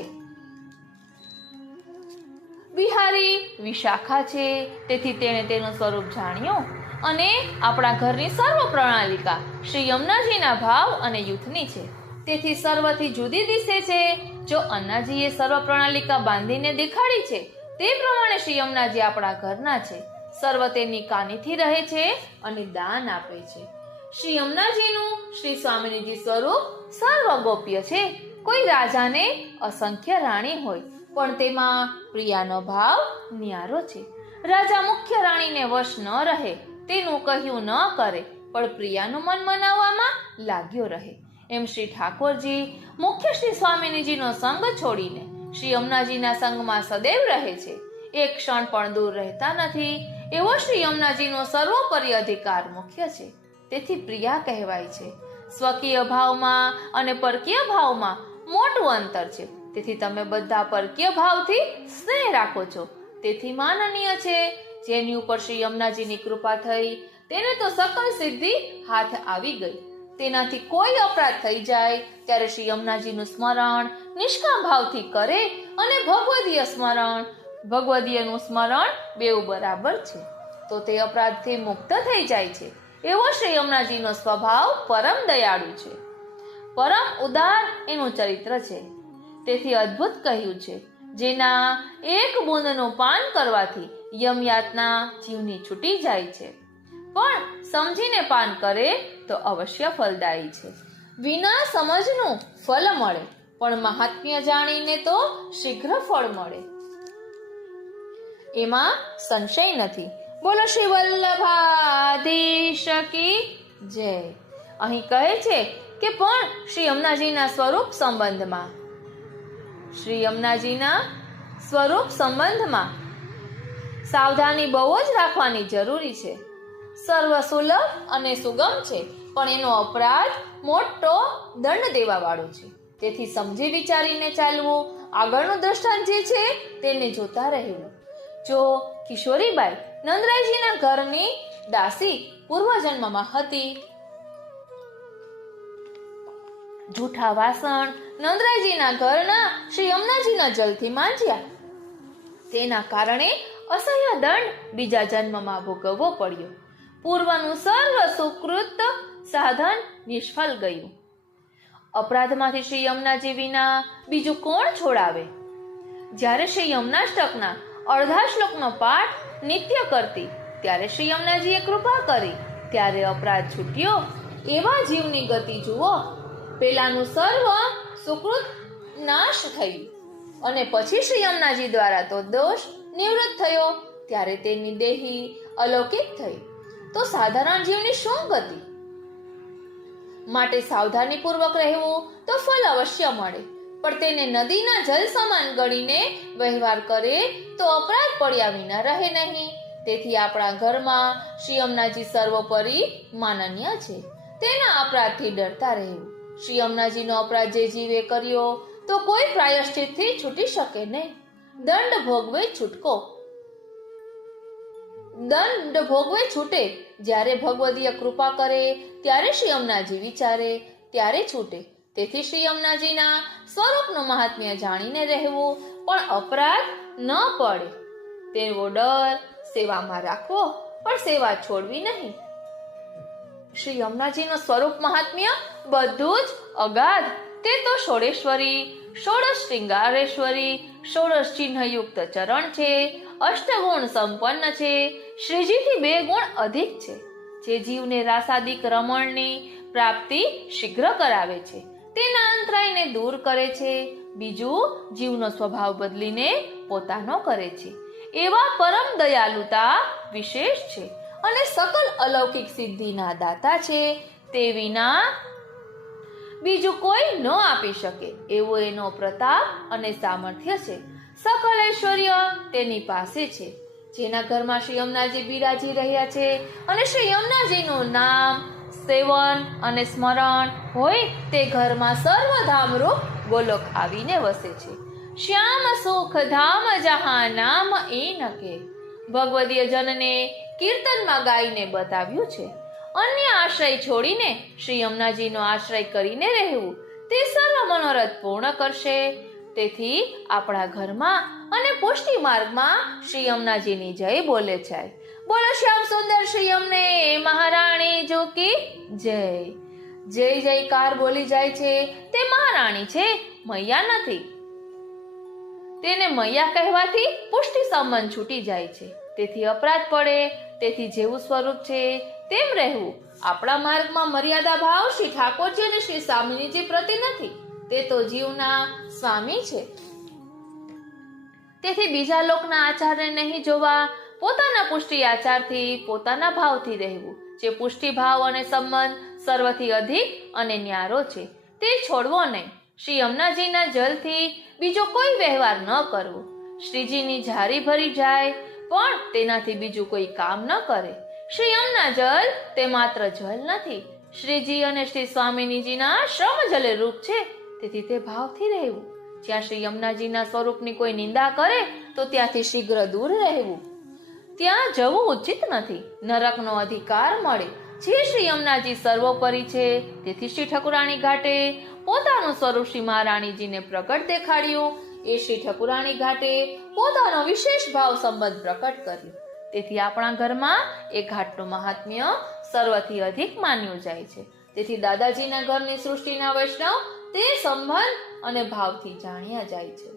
બિહારી વિશાખા છે. તેથી તેણે તેનું સ્વરૂપ જાણ્યું અને આપણા ઘરની સર્વ પ્રણાલિકા શ્રી યમુનાજીના ભાવ અને યુથની છે, તેથી સર્વથી જુદી દિશે છે. જો અન્નાજીએ સર્વ પ્રણાલિકા બાંધીને દેખાડી છે તે પ્રમાણે શ્રી યમુનાજી આપણા ઘરના છે. સર્વ તેની કાનીથી રહે છે અને દાન આપે છે. શ્રી યમુનાજીનું શ્રી સ્વામિનીજી સ્વરૂપ સર્વ ગોપ્ય છે. કોઈ રાજાને અસંખ્ય રાણી હોય પણ તેમાં પ્રિયાનો ભાવ ન્યારો છે. રાજા મુખ્ય રાણીને વશ ન રહે, તેનું કહ્યું ન કરે, પણ પ્રિયાનું મન મનાવવામાં લાગ્યો રહે. એમ શ્રી ઠાકોરજી મુખ્ય શ્રી સ્વામિનીજીનો સંગ છોડીને શ્રી યમુનાજીના સંગમાં સદૈવ રહે છે. એક ક્ષણ પણ દૂર રહેતા નથી. એવો શ્રી યમુનાજીનો સર્વોપરી અધિકાર મુખ્ય છે, તેથી પ્રિયા કહેવાય છે. સ્વકીય ભાવમાં અને પરકીય ભાવમાં મોટું અંતર છે, તેથી તમે બધા પરકીય ભાવથી સ્નેહ રાખો છો, તેથી માનનીય છે. જેની ઉપર શ્રી યમુનાજીની કૃપા થઈ તેને તો સકલ સિદ્ધિ હાથ આવી ગઈ. તેનાથી કોઈ અપરાધ થઈ જાય ત્યારે શ્રી યમુનાજીનું સ્મરણ નિષ્કામ ભાવથી કરે અને ભગવદીયનું સ્મરણ બેઉ બરાબર છે, તો તે અપરાધથી મુક્ત થઈ જાય છે. એવો શ્રી યમુનાજીનો સ્વભાવ પરમ દયાળુ છે, પરમ ઉદાર એનું ચરિત્ર છે. તેથી અદ્ભુત કહ્યું છે, જેના એક બૂંદનું પાન કરવાથી યમયાતના જીવની છૂટી જાય છે, પણ સમજીને પાન કરે તો અવશ્ય ફલદાયી છે. વિના સમજનું ફલ મળે, પણ મહાત્મ્ય જાણીને તો શીઘ્ર ફળ મળે, એમાં સંશય નથી. બોલો શ્રી વલ્લભાધીશ કી જય. અહીં કહે છે કે પણ શ્રી યમુનાજીના સ્વરૂપ સંબંધમાં સાવધાની બહુ જ રાખવાની જરૂરી છે. સર્વ સુલભ અને સુગમ છે, પણ એનો અપરાધ મોટો દંડ દેવા વાળો છે. તેથી સમજી વિચારીને ચાલવું, આગળનું દ્રષ્ટાંત જે છે તેને જોતા રહેવું. જો કિશોરીબાઈ નંદરાયજીના ઘરની દાસી પૂર્વજન્મમાં હતી. જૂઠા વાસણ નંદરાયજીના ઘરના શ્રી યમુનાજીના જલથી માંજ્યા, તેના કારણે અસહ્ય દંડ બીજા જન્મમાં ભોગવવો પડ્યો. પૂર્વનું સર્વ સુકૃત સાધન નિષ્ફળ ગયું. અપરાધમાંથી શ્રી યમુનાજી વિના બીજું કોણ છોડાવે? જ્યારે શ્રી યમુનાષ્ટકના અડધા શ્લોકનો પાઠ નિત્ય કરતી, ત્યારે શ્રી યમુનાજીએ કૃપા કરી, ત્યારે અપરાધ છૂટ્યો. એવા જીવની ગતિ જુઓ. પેલાનું સર્વ સુકૃત નાશ થયું અને પછી શ્રી યમુનાજી દ્વારા તો દોષ નિવૃત્ત થયો, ત્યારે તેની દેહી અલૌકિક થઈ. તો સાધારણ જીવની શું ગતિ? માટે સાવધાની પૂર્વક રહેવું તો ફળ અવશ્ય મળે, પણ તેને નદીના જલ સમાન ગણીને વ્યવહાર કરે તો અપરાધ પડ્યા વિના રહે નહીં. તેથી આપણા ઘરમાં શ્રી યમુનાજી સર્વોપરી માનનીય છે. તેના અપરાધથી ડરતા રહેવું. શ્રી યમુનાજીનો અપરાધ જે જીવે કર્યો તો કોઈ પ્રાયશ્ચિતથી છૂટી શકે નહીં. દંડ ભોગવે છૂટે. જ્યારે ભગવદીય કૃપા કરે ત્યારે શ્રી યમુનાજી વિચારે ત્યારે છૂટે. તેથી શ્રી યમુનાજીના સ્વરૂપનું મહાત્મ્ય જાણીને રહેવું, પણ અપરાધ ન પડે તેવો ડર સેવામાં રાખવો, પણ સેવા છોડવી નહીં. શ્રી યમુનાજીનું સ્વરૂપ મહાત્મ્ય બધું જ અગાધ. તે તો ષોડેશ્વરી, ષોડશ શૃંગારેશ્વરી, ષોડશ ચિહ્નયુક્ત ચરણ છે, અષ્ટગુણ સંપન્ન છે, શ્રીજીથી 2 ગુણ અધિક છે, જે જીવને રાસાદિક રમણની પ્રાપ્તિ શીઘ્ર કરાવે છે, તેના અંતરાયને દૂર કરે છે, બીજું જીવનો સ્વભાવ બદલીને પોતાનો કરે છે. એવા પરમ દયાલુતા વિશેષ છે અને સકલ અલૌકિક સિદ્ધિના દાતા છે. તે વિના બીજું કોઈ ન આપી શકે એવો એનો પ્રતાપ અને સામર્થ્ય છે. સકલ ઐશ્વર્ય તેની પાસે છે. જેના ઘરમાં શ્રી યમુનાજી બિરાજી રહ્યા છે અને શ્રી યમુનાજીનું નામ, સેવન અને સ્મરણ હોય, તે ઘરમાં સર્વધામરૂપ ગોલોક આવીને વસે છે. શ્યામ સુખ ધામ જહા નામ એ નકે. ભગવદીય જનને કીર્તનમાં ગાઈને બતાવ્યું છે. અન્ય આશ્રય છોડીને શ્રી યમુનાજીનો આશ્રય કરીને રહેવું, તે સર્વ મનોરથ પૂર્ણ કરશે. તેથી આપણા ઘરમાં અને પુષ્ટિ માર્ગમાં શ્રી યમુનાજીની જય બોલે છે. બોલો શ્યામ સુંદર શ્રી યમને મહારાણી જો કી જય. જય જયકાર બોલી જાય છે તે મહારાણી છે, મૈયા નથી. તેને મૈયા કહેવાથી પુષ્ટિ સંબંધ છૂટી જાય છે. તેથી અપરાધ પડે. તેથી જેવું સ્વરૂપ છે તેમ રહેવું. આપણા માર્ગમાં મર્યાદા ભાવ શ્રી ઠાકોરજી અને શ્રી સ્વામિનીજી પ્રતિ નથી. તે તો જીવના સ્વામી છે. તેથી બીજા લોકના આચારને નહીં જોવા, પોતાના પુષ્ટિ આચારથી, પોતાના ભાવથી રહેવું. જે પુષ્ટિ ભાવ અને સંબંધ સર્વથી અધિક અને ન્યારો છે તે છોડવો નહીં. શ્રી યમુનાજીના જલથી બીજો કોઈ વ્યવહાર ન કરવો. શ્રીજીની ઝારી ભરી જાય પણ તેનાથી બીજું કોઈ કામ ન કરે. શ્રી યમુના જલ તે માત્ર જલ નથી, શ્રીજી અને શ્રી સ્વામિનીજીના શ્રમ જલે રૂપ છે. તેથી તે ભાવથી રહેવું. જ્યાં શ્રી યમુનાજીના સ્વરૂપની કોઈ નિંદા કરે તો ત્યાંથી શીઘ્ર દૂર રહેવું. ત્યાં જવું ઉચિત નથી. નરકનો અધિકાર મળે. જે શ્રી યમુનાજી સર્વોપરી છે, તેથી શ્રી ઠકુરાણી ઘાટે પોતાનું સ્વરૂપ શ્રી મહારાણીજીને પ્રગટ દેખાડ્યું. એ શ્રી ઠકુરાણી ઘાટે પોતાનો વિશેષ ભાવ સંબંધ પ્રકટ કર્યો. તેથી આપણા ઘરમાં એ ઘાટનું મહાત્મ્ય સર્વથી અધિક માન્યું જાય છે. તેથી દાદાજીના ઘરની સૃષ્ટિના વૈષ્ણવ તે સંબંધ અને ભાવથી જાણ્યા જાય છે.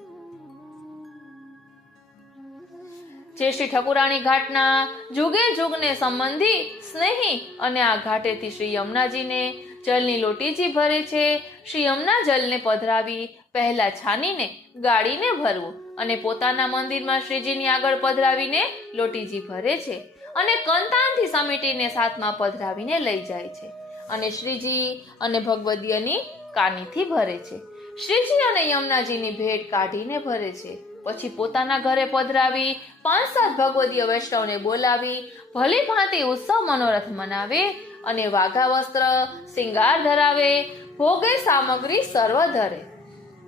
જે શ્રી ઠકુરાણી ઘાટના જુગે જુગને સંબંધી સ્નેહી અને આ ઘાટેથી શ્રી યમુનાજીને જલની લોટીજી ભરે છે. શ્રી યમુના જલને પધરાવી પહેલા છાનીને ગાળીને ભરવું અને પોતાના મંદિરમાં શ્રીજીની આગળ પધરાવીને લોટીજી ભરે છે અને કંતાનથી સમેટીને સાથમાં પધરાવીને લઈ જાય છે અને શ્રીજી અને ભગવદીયની કાનીથી ભરે છે. શ્રીજી અને યમુનાજીની ભેટ કાઢીને ભરે છે. પછી પોતાના ઘરે પધરાવી 5-7 ભગવદીય વૈષ્ણવને બોલાવી ભલી ભાંતિ ઉત્સવ મનોરથ મનાવે અને વાઘા વસ્ત્ર શિંગાર ધરાવે, ભોગે સામગ્રી સર્વ ધરે.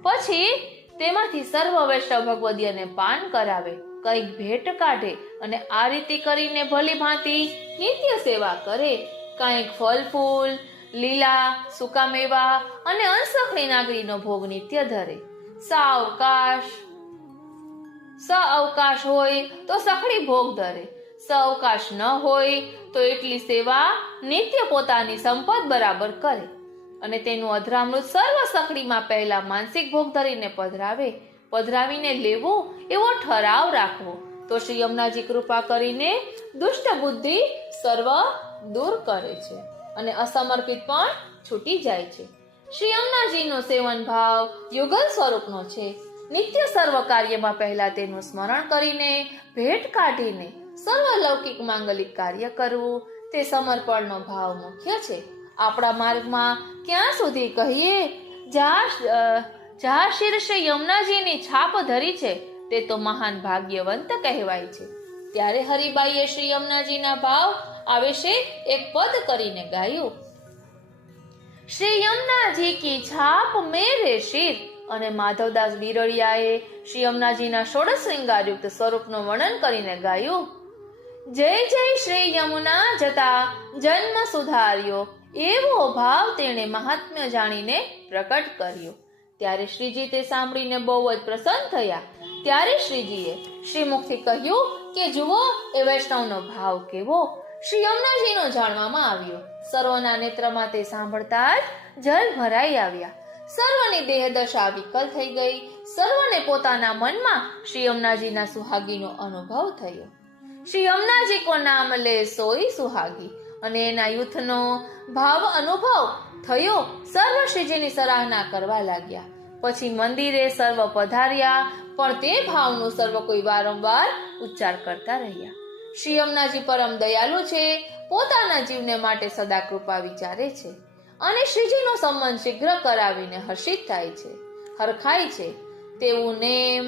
પછી તેમાંથી સર્વ વૈષ્ણવ ભગવદીયને પાન કરાવે, કંઈક ભેટ કાઢે અને આ રીતે કરીને ભલી ભાંતિ નિત્ય સેવા કરે. કંઈક ફળ ફૂલ, લીલા, સૂકા મેવા અને અંશખની નાગરીનો ભોગ નિત્ય ધરે. અવકાશ હોય તો સખડી ભોગ ધરે. અવકાશ ન હોય તો એટલી સેવા નિત્ય પોતાની સંપત બરાબર કરે અને તેનું અધરામૃત સર્વ સખડીમાં પહેલા માનસિક ભોગ ધરીને પધરાવીને લેવો એવો ઠરાવ રાખવો. તો શ્રી યમુનાજી કૃપા કરીને દુષ્ટ બુદ્ધિ સર્વ દૂર કરે છે અને અસમર્પિત પણ છૂટી જાય છે. શ્રી યમુનાજીનો સેવન ભાવ યુગલ સ્વરૂપનો છે. નિત્ય સર્વ કાર્યમાં પહેલા તેનું સ્મરણ કરીને ભેટ કાઢીને સર્વ લૌકિક માંગલિક કાર્ય કરવું તે સમર્પણનો ભાવ મુખ્ય છે. આપણા માર્ગમાં ક્યાં સુધી કહીએ જા શીર્ષે યમુનાજીની છાપ ધરી છે તે તો મહાન ભાગ્યવંત કહેવાય છે. ત્યારે હરિબાઈએ શ્રી યમુનાજીના ભાવ આવેશે એક પદ કરીને ગાયું. શ્રી યમુનાજી કી છાપ મેરે શિર. અને માધવદાસ બિરડિયાએ શ્રી યમુનાજીના 16 શ્રૃંગારયુક્ત સ્વરૂપનું વર્ણન કરીને ગાયું. જય જય શ્રી યમુના જતા જન્મ સુધાર્યો, એવો ભાવ તેણે મહાત્મ્ય જાણીને પ્રકટ કર્યો. ત્યારે શ્રીજી તે સાંભળીને બહુ જ પ્રસન્ન થયા. ત્યારે શ્રીજીએ શ્રીમુખથી કહ્યું કે જુઓ એ વૈષ્ણવનો ભાવ કેવો. શ્રી યમુનાજીનો જાણવામાં આવ્યો. સર્વના નેત્રમાં તે સાંભળતા જ જલ ભરાઈ આવ્યા. સર્વની દેહ દશા વિકલ થઈ ગઈ. સર્વને પોતાના મનમાં શ્રી યમુનાજીના સુહાગીનો અનુભવ થયો. શ્રી યમુનાજી કો નામ લે સોઈ સુહાગી. અને એના યુથનો ભાવ અનુભવ થયો. સર્વ શ્રીજીની સરાહના કરવા લાગ્યા. પછી મંદિરે સર્વ પધાર્યા, પણ તે ભાવનું સર્વ કોઈ વારંવાર ઉચ્ચાર કરતા રહ્યા. શ્રી યમુનાજી પરમ દયાલુ છે, પોતાના જીવને માટે સદા કૃપા વિચારે છે અને શ્રીજીનો સંબંધ શીઘ્ર કરાવીને હર્ષિત થાય છે, હરખાય છે. તેવું નેમ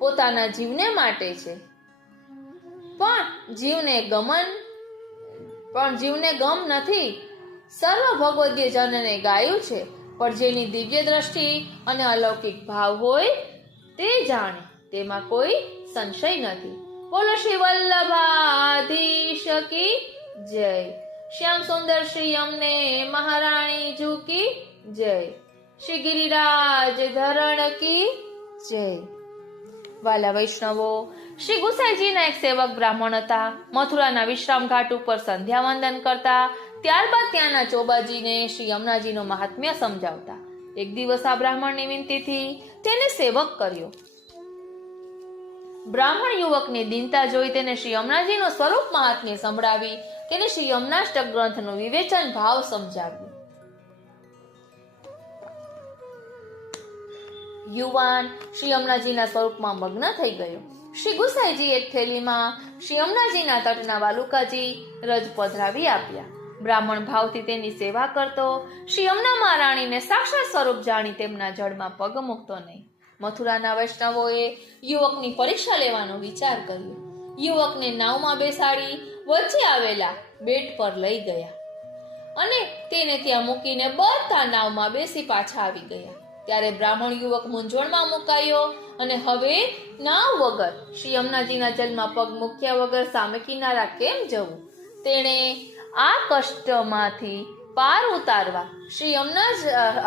પોતાના જીવને માટે છે, પણ જીવને ગમ નથી. સર્વ ભગવદીય જનને ગાયું છે, પણ જેની દિવ્ય દ્રષ્ટિ અને અલૌકિક ભાવ હોય તે જાણે, તેમાં કોઈ સંશય નથી. બોલો શ્રી વલ્લભાધીશ કી જય. શ્યામ સુંદર શ્રી અમને મહારાણી જુ કી જય. શ્રી ગિરિરાજ ધરણ કી જય. વાલા વૈષ્ણવો, શ્રી ગુસાઈજીના એક સેવક બ્રાહ્મણ હતા. મથુરાના વિશ્રામ ઘાટ ઉપર સંધ્યા વંદન કરતા, ત્યારબાદ ત્યાંના ચોબાજીને શ્રી યમુનાજીનો મહાત્મ્ય સમજાવતા. એક દિવસ આ બ્રાહ્મણની વિનંતીથી તેને સેવક કર્યો. બ્રાહ્મણ યુવકની દીનતા જોઈ તેને શ્રી યમુનાજીનો સ્વરૂપ મહાત્મ્ય સંભળાવી તેને શ્રી યમુનાષ્ટક ગ્રંથનું વિવેચન ભાવ સમજાવ્યું. યુવાન શ્રી યમુનાજીના સ્વરૂપમાં મગ્ન થઈ ગયો. શ્રી ગુસાઈજી એક થેલીમાં શ્રી યમુનાજીના તટના વાલુકાજી રજ પધરાવી આપ્યા. બ્રાહ્મણ ભાવથી તેની સેવા કરતો, શ્રી યમુના મહારાણીને સાક્ષાત સ્વરૂપ જાણી તેમના જળમાં પગ મૂકતો નહીં. મથુરાના વૈષ્ણવોએ યુવકની પરીક્ષા લેવાનો વિચાર કર્યો. યુવકને નાવમાં બેસાડી વચ્ચે આવેલા બેટ પર લઈ ગયા અને તેને ત્યાં મૂકીને બધા નાવમાં બેસી પાછા આવી ગયા. ત્યારે બ્રાહ્મણ યુવક મૂંઝવણમાં મુકાયો અને હવે નાવ વગર શ્રી યમુનાજીના જલમાં પગ મૂક્યા વગર સામે કિનારા કેમ જવું? તેણે આ કષ્ટમાંથી પાર ઉતારવા શ્રી યમુના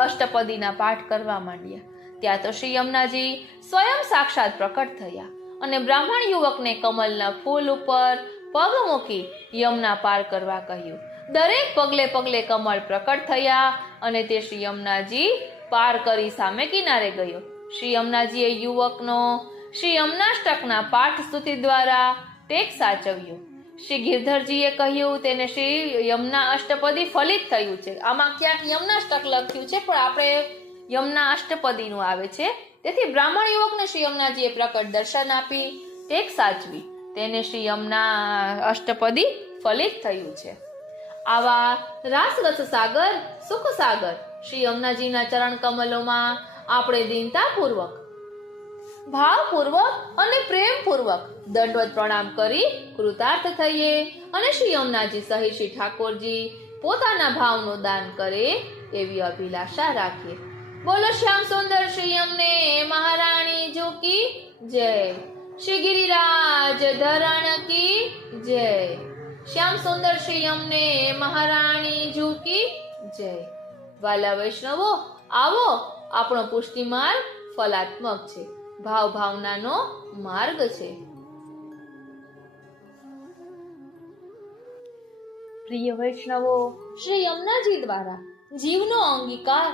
અષ્ટપદીના પાઠ કરવા માંડ્યા. ત્યાં તો શ્રી યમુનાજી સ્વયં સાક્ષાત પ્રકટ થયા અને બ્રાહ્મણ યુવકને કમલના ફૂલ ઉપર પગ મૂકી યમુના પાર કરવા કહ્યું. દરેક પગલે પગલે કમળ પ્રકટ થયા અને તે શ્રી યમુનાજી પાર કરી સામે કિનારે ગયો. શ્રી યમુનાજીએ યુવકનો શ્રી યમુનાષ્ટકના પાઠ સ્તુતિ દ્વારા ટેક સાચવ્યો. શ્રી ગિરધરજીએ કહ્યું તેને શ્રી યમુના અષ્ટપદી ફલિત થયું છે. આમાં ક્યાંક યમુનાષ્ટક લખ્યું છે પણ આપણે યમુના અષ્ટપદીનું આવે છે. તેથી બ્રાહ્મણ યુવકને શ્રી યમુનાજીએ પ્રકટ દર્શન આપી ટેક સાચવી તેને શ્રી યમુના અષ્ટપદી ફલિત થયું છે. આવા રાસરસ સાગર સુખ સાગર શ્રી યમુનાજીના ચરણ કમલોમાં આપણે દીનતાપૂર્વક ભાવપૂર્વક અને પ્રેમપૂર્વક દંડવત પ્રણામ કરી કૃતાર્થ થઈએ અને શ્રી યમુનાજી સહિત શ્રી ઠાકોરજી પોતાના ભાવનું દાન કરે એવી અભિલાષા રાખીએ. બોલો શ્યામ સુંદર શ્રી યમને મહારાણી જો કી જય. શ્રી ગિરિરાજ ધરણ કી જય. શ્યામ સુંદર શ્રી યમને મહારાણી જો કી જય. વાલા વૈષ્ણવો, આવો આપણો પુષ્ટિ માર્ગ ફલાત્મક છે, ભાવ ભાવનાનો માર્ગ છે. પ્રિય વૈષ્ણવો, શ્રી યમુનાજી દ્વારા જીવનો અંગીકાર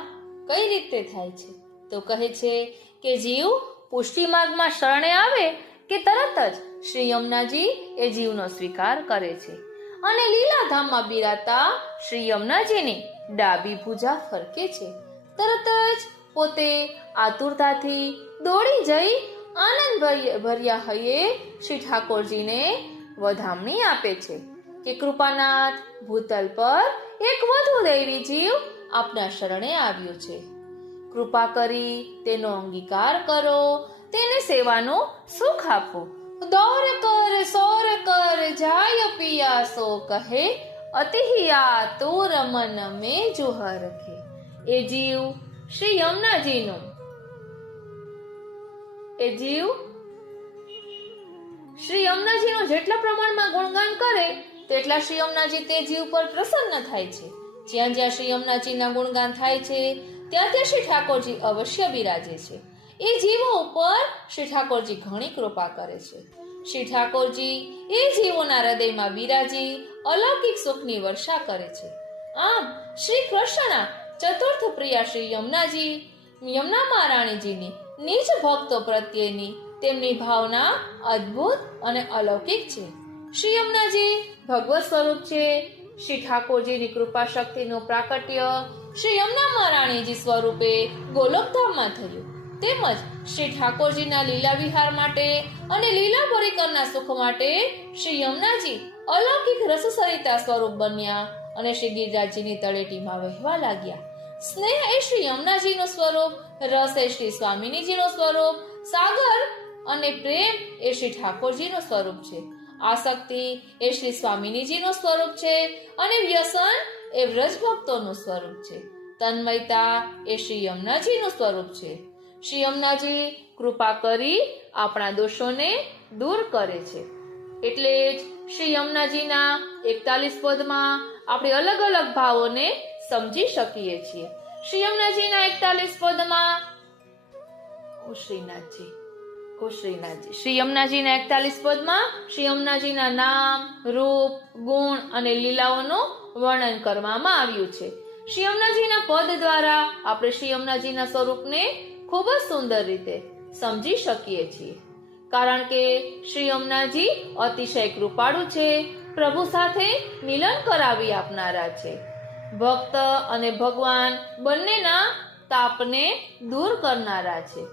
કઈ રીતે થાય છે? તો કહે છે કે જીવ પુષ્ટિ માર્ગમાં શરણે આવે કે તરત જ શ્રી યમુનાજી એ જીવનો સ્વીકાર કરે છે અને લીલાધામમાં બિરાતા શ્રી યમુનાજીની ડાબી ભુજા ફરકે છે. તરત જ પોતે આતુરતાથી દોડી જઈ આનંદ ભર્યા હૈયે શ્રી ઠાકોરજીને વધામણી આપે છે કે કૃપાનાથ, ભૂતલ પર એક વધુ દૈવી જીવ આપના શરણે આવ્યો છે. કૃપા કરી તેનો અંગીકાર કરો, તેને સેવાનું સુખ આપો. દોર કર સોર કર જાય પિયા સો કહે, અતિહિયા તોર મન મેં જોહ રખે. એ જીવ શ્રી યમુનાજીનું શ્રી યમુનાજીનું જેટલા પ્રમાણમાં ગુણગાન કરે તેટલા શ્રી યમુનાજી તે જીવ પર પ્રસન્ન થાય છે. જ્યાં જ્યાં શ્રી યમુનાજીના ગુણગાન થાય છે ત્યાં ત્યાં શ્રી ઠાકોરજી અવશ્ય બિરાજે છે. એ જીવો ઉપર શ્રી ઠાકોરજી ઘણી કૃપા કરે છે. શ્રી ઠાકોરજી એ જીવોના હૃદયમાં બિરાજી અલૌકિક સુખની વર્ષા કરે છે. આમ શ્રી કૃષ્ણના ચતુર્થ પ્રિયા શ્રી યમુનાજી, યમુના મહારાણીજીની નીચ ભક્તો પ્રત્યેની તેમની ભાવના અદ્ભુત અને અલૌકિક છે. શ્રી યમુનાજી ભગવત સ્વરૂપ છે. શ્રી ઠાકોરજીની કૃપા શક્તિનું પ્રાકટ્ય શ્રી યમુના મહારાણીજી સ્વરૂપે ગોલોકધામમાં થયું. તેમજ શ્રી ઠાકોરજીના લીલા વિહાર માટે અને લીલા પરિકરના સુખ માટે શ્રી યમુનાજી અલૌકિક રસસરિતા સ્વરૂપ બન્યા અને શ્રી ગિરિરાજજીની તળેટીમાં વહેવા લાગ્યા. સ્નેહ એ શ્રી યમુનાજીનું સ્વરૂપ, રસ એ શ્રી સ્વામિનીજીનું સ્વરૂપ, સાગર અને પ્રેમ એ શ્રી ઠાકોરજીનું સ્વરૂપ છે. આસક્તિ એ શ્રી સ્વામિનીજીનું સ્વરૂપ છે અને વ્યસન એ વ્રજ ભક્તોનું સ્વરૂપ છે. તન્મયતા એ શ્રી યમુનાજીનું સ્વરૂપ છે. શ્રી યમુનાજી કૃપા કરી આપણા દોષોને દૂર કરે છે. એટલે જ શ્રી યમુનાજીના 41 પદમાં આપણે અલગ અલગ ભાવોને સમજી શકીએ છીએ. શ્રી યમુનાજીના 41 પદમાં શ્રી યમુનાજીના 41 પદમાં શ્રી યમુનાજીના નામ, રૂપ, ગુણ અને લીલાઓનું વર્ણન કરવામાં આવ્યું છે. શ્રી યમુનાજીના પદ દ્વારા આપણે શ્રી યમુનાજીના સ્વરૂપને ખૂબ જ સુંદર રીતે સમજી શકીએ છીએ. કારણ કે શ્રી યમુનાજી અતિશય કૃપાળુ છે, પ્રભુ સાથે મિલન કરાવી આપનારા છે. ભક્ત અને ભગવાન બંનેના તાપને દૂર કરનારા છે.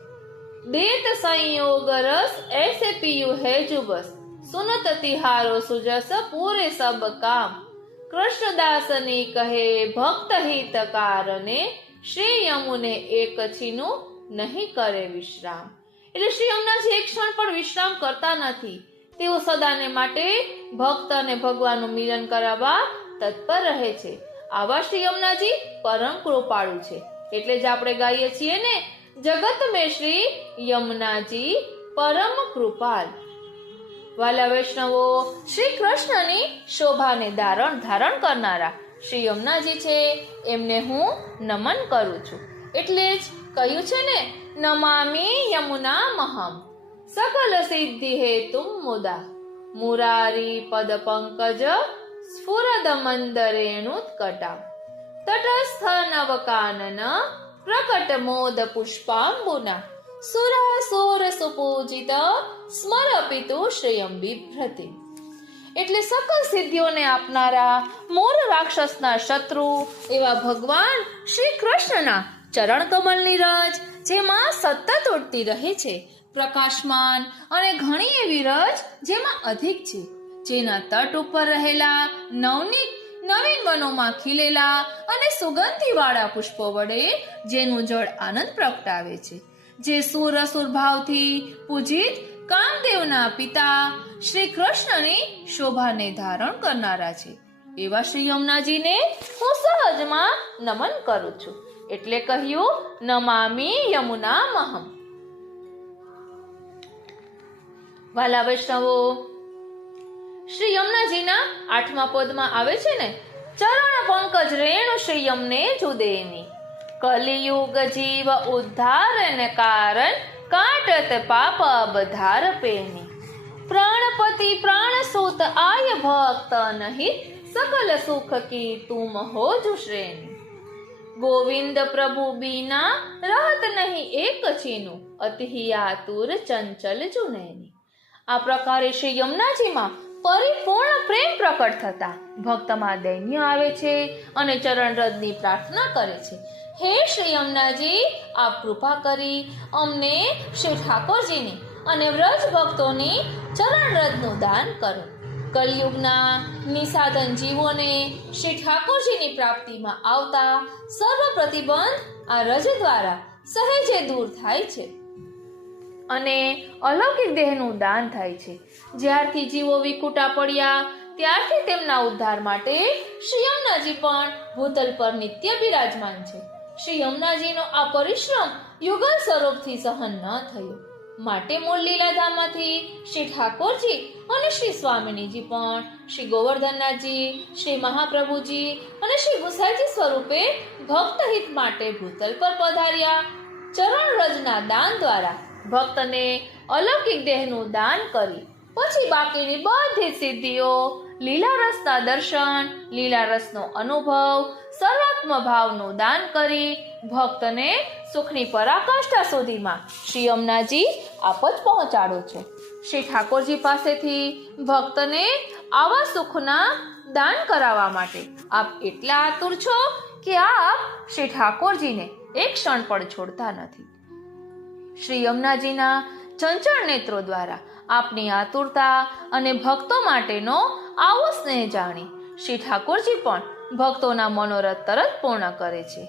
દેત સંયોગ રસ ऐसे पियु है जो बस सुनत तिहारो सुजस पूरे सब काम કૃષ્ણદાસ ને કહે ભક્ત હિત કારણે શ્રી યમુને એક છીનું નહીં કરે વિશ્રામ. એટલે શ્રી યમુનાજી એક ક્ષણ પણ વિશ્રામ કરતા નથી. તેઓ સદાને માટે ભક્ત અને ભગવાનનું મિલન કરાવવા તત્પર રહે છે. આવા શ્રી યમુનાજી પરમ કૃપાળુ છે. એટલે જ આપણે ગાઈએ છીએ ને, જગત મેં શ્રી યમુનાજી પરમ કૃપાલ. વાલા વૈષ્ણવો, શ્રી કૃષ્ણની શોભાને ધારણ કરનારા શ્રી યમુનાજી છે, એમને હું નમન કરું છું. એટલે જ કહ્યું છે ને, નમામિ યમુના મહમ સકલ સિદ્ધિ હે તુમ મુદા. મુરારી પદ પંકજ સ્ફુરદ મંદરેણુત્કટા તટસ્થ નવકાનન પ્રકટ મોદ પુષ્પાંબુના સુરાસુર સુપૂજિત સ્મરપિતુ શ્રેયમ બિભ્રતે. એટલે સકલ સિદ્ધિઓને આપનારા મોર રાક્ષસના શત્રુ એવા ભગવાન શ્રી કૃષ્ણના ચરણ કમલની રજ, જેમાં સતત ઉડતી રહે છે, પ્રકાશમાન અને ઘણી એવી રજ જેમાં અધિક છે, જેના તટ ઉપર રહેલા નવીન વનોમાં ખીલેલા અને સુગંધીવાળા પુષ્પો વડે જેનું જળ આનંદ પ્રગટાવે છે, જે સુર અસુર ભાવથી પૂજિત કામદેવના પિતા શ્રી કૃષ્ણની શોભાને ધારણ કરનારા છે, એવા શ્રી યમુનાજીને હું સહજમાં નમન કરું છું. એટલે કહ્યું નમામી યમુના મહમ. વાલા વૈષ્ણવો, શ્રી યમુનાજીના 8મા પદમાં આવે છે ને, ચરણ પંકજ રેણુ શ્રી યમને જુદેની કલિયુગ જીવ ઉદ્ધારન કારણ કાટત પાપ અબધાર પેની પ્રાણપતિ પ્રાણસૂત આય ભક્ત નહીં સકલ સુખ કી તુમ હો જુશ્રેની ગોવિંદ પ્રભુ બીના રહત નહીં એક ચીનું અતિ આતુર ચંચલ જુનેની. આ પ્રકારે શ્રી યમુનાજીમાં પરિપૂર્ણ પ્રેમ પ્રકટ થતા ભક્તમાં દૈન્ય આવે છે અને ચરણ રજની પ્રાર્થના કરે છે, હે શ્રી યમુનાજી, આપ કૃપા કરી અમને શ્રી ઠાકોરજીની અને વ્રજ ભક્તોની ચરણ રજનું દાન કરો. કલયુગના નિસાધન જીવોને શ્રી ઠાકોરજીની પ્રાપ્તિમાં આવતા સર્વ પ્રતિબંધ આ રજ દ્વારા સહેજે દૂર થાય છે અને અલૌકિક દેહનું દાન થાય છે. જ્યારથી જીવો વિકુટા પડ્યા ત્યારથી તેમના ઉદ્ધાર માટે શ્રી યમુનાજી પણ ભૂતલ પર નિત્ય બિરાજમાન છે. શ્રી યમુનાજીનો આ પરિશ્રમ યુગલ સ્વરૂપથી સહન ન થયો, માટે મૂળ લીલાધામમાંથી શ્રી ઠાકોરજી અને શ્રી સ્વામિનીજી પણ શ્રી ગોવર્ધનનાથજી, શ્રી મહાપ્રભુજી અને શ્રી ગુસાઈજી સ્વરૂપે ભક્ત હિત માટે ભૂતલ પર પધાર્યા. ચરણ રજના દાન દ્વારા ભક્તને અલૌકિક દેહનું દાન કરી પછી બાકીની બધી સિદ્ધિઓ, લીલા રસના દર્શન, લીલા રસનો અનુભવ, સર્વાત્મ ભાવનું દાન કરી ભક્તને સુખની પરાકાષ્ઠા સુધીમાં શ્રી યમુનાજી આપ જ પહોંચાડો છો. શ્રી ઠાકોરજી પાસેથી ભક્તને આવા સુખના દાન કરાવવા માટે આપ એટલા આતુર છો કે આપ શ્રી ઠાકોરજીને એક ક્ષણ પણ છોડતા નથી. શ્રી યમુનાજીના ચંચળ નેત્રો દ્વારા આપની આતુરતા અને ભક્તો માટેનો આવો સ્નેહ જાણી શ્રી ઠાકોરજી પણ ભક્તોના મનોરથ તરત પૂર્ણ કરે છે.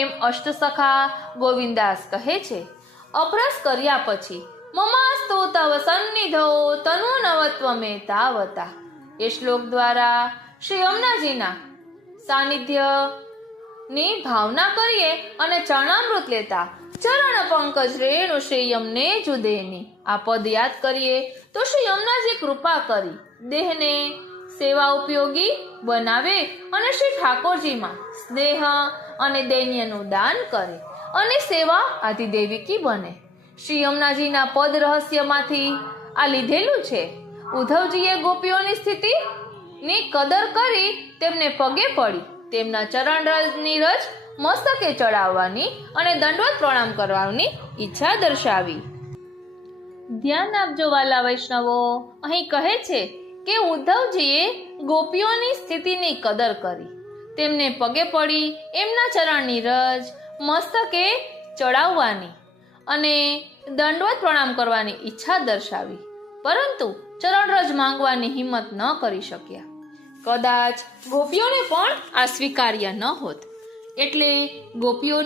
એમ અષ્ટસખા ગોવિંદાસ કહે છે, અભ્રસ કર્યા પછી મમાસ્તુ તવ સન્નિધો તનુ નવત્વ મે તાવતા. એ શ્લોક દ્વારા શ્રી યમુનાજીના સાનિધ્યની ભાવના કરીએ અને ચરણામૃત લેતા ચરણ પંકજ રેણુ શ્રી યમને જુદેની આ પદ યાદ કરીએ તો શ્રી યમુનાજી કૃપા કરી દેહને સેવા ઉપયોગી બનાવે અને શ્રી ઠાકોરજીમાં સ્નેહ અને દૈન્યનું દાન કરે અને સેવા આધિદેવિકી બને. શ્રી યમુનાજીના પદ રહસ્યમાંથી આ લીધેલું છે. ઉદ્ધવજીએ ગોપીઓની સ્થિતિની કદર કરી તેમને પગે પડી તેમના ચરણની રજ મસ્તકે ચડાવવાની અને દંડવત પ્રણામ કરવાની ઈચ્છા દર્શાવી. ધ્યાન આપજો વાલા વૈષ્ણવો, અહીં કહે છે કે ઉદ્ધવજીએ ગોપીઓની સ્થિતિની કદર કરી તેમને પગે પડી એમના ચરણની રજ મસ્તકે ચડાવવાની અને દંડવત પ્રણામ કરવાની ઈચ્છા દર્શાવી, પરંતુ ચરણરજ માંગવાની હિંમત ન કરી શક્યા. કદાચ ગોપીઓને પણ આ સ્વીકાર્ય ન હોત, એટલે ગોપીઓ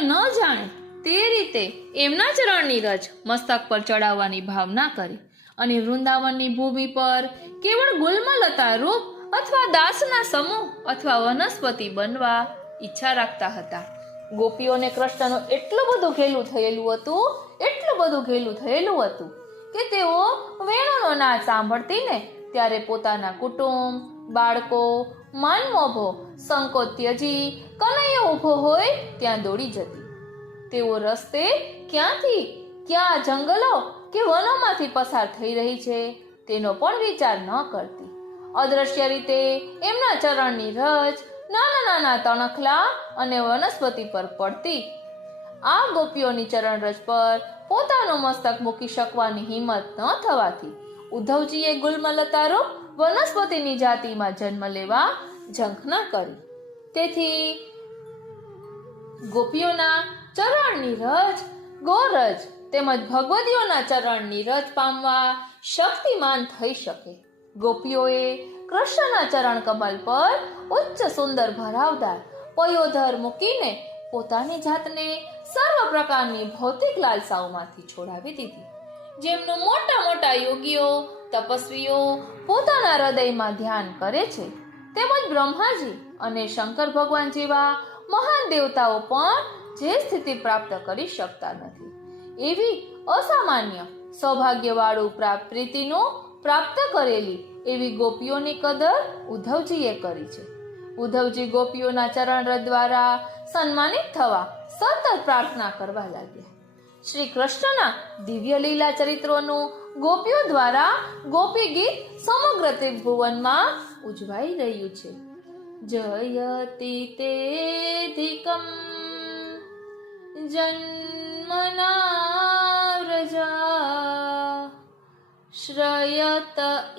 ન જાણે તે રીતે એમના ચરણની રજ મસ્તક પર ચડાવવાની ભાવના કરી અને વૃંદાવનની ભૂમિ પર કેવળ ગુલમલતા રૂપ અથવા દાસના સમૂહ અથવા વનસ્પતિ બનવા ઈચ્છા રાખતા હતા. ગોપીઓને કૃષ્ણનું એટલું બધું ઘેલું થયેલું હતું કે તેઓ વેણુનો નાદ સાંભળતી ને ત્યારે પોતાના કુટુંબ, બાળકો, માનમોભો સંકોચ ત્યજી કનૈયો ઊભો હોય ત્યાં દોડી જતી. તેઓ રસ્તે ક્યાં જંગલો કે વનોમાંથી પસાર થઈ રહી છે તેનો પણ વિચાર ન કરતી. અદ્રશ્ય રીતે એમના ચરણની રજ નાના નાના તણખલા અને વનસ્પતિ પર પડતી. આ ગોપીઓની ચરણરજ પર પોતાનું મસ્તક મૂકી શકવાની હિંમત ન થવાથી ઉદ્ધવજીએ ગુલમલતારૂપ વનસ્પતિની જાતિમાં જન્મ લેવા ઝંખના કરી. તેથી ગોપીઓના ચરણની રજ ગોરજ તેમજ ભગવતીઓના ચરણની રજ પામવા શક્તિમાન થઈ શકે. ગોપીઓએ કૃષ્ણના ચરણ કમલ પર ઉચ્ચ સુંદર ભરાવદાર પયોધર મૂકીને પોતાની જાતને સર્વ પ્રકારની ભૌતિક લાલસાઓમાંથી છોડાવી દીધી. જેમનું મોટા મોટા યોગીઓ તપસ્વીઓ પોતાના હૃદયમાં ધ્યાન કરે છે, તેમજ બ્રહ્માજી અને શંકર ભગવાન જેવા મહાન દેવતાઓ પણ જે સ્થિતિ પ્રાપ્ત કરી શકતા નથી, એવી અસામાન્ય સૌભાગ્યવાળું પ્રીતિનું પ્રાપ્ત કરેલી એવી ગોપીઓની કદર ઉદ્ધવજીએ કરી છે. ઉદ્ધવજી ગોપીઓના ચરણરજ દ્વારા સન્માનિત થવા સતત પ્રાર્થના કરવા લાગ્યા. શ્રી કૃષ્ણના દિવ્ય લીલા ચરિત્રોનું ગોપીઓ દ્વારા ગોપી ગીત સમગ્ર ત્રિભુવનમાં ઉજવાઈ રહ્યું છે. જયતિ તેધિકમ જન્મના વ્રજા શ્રયત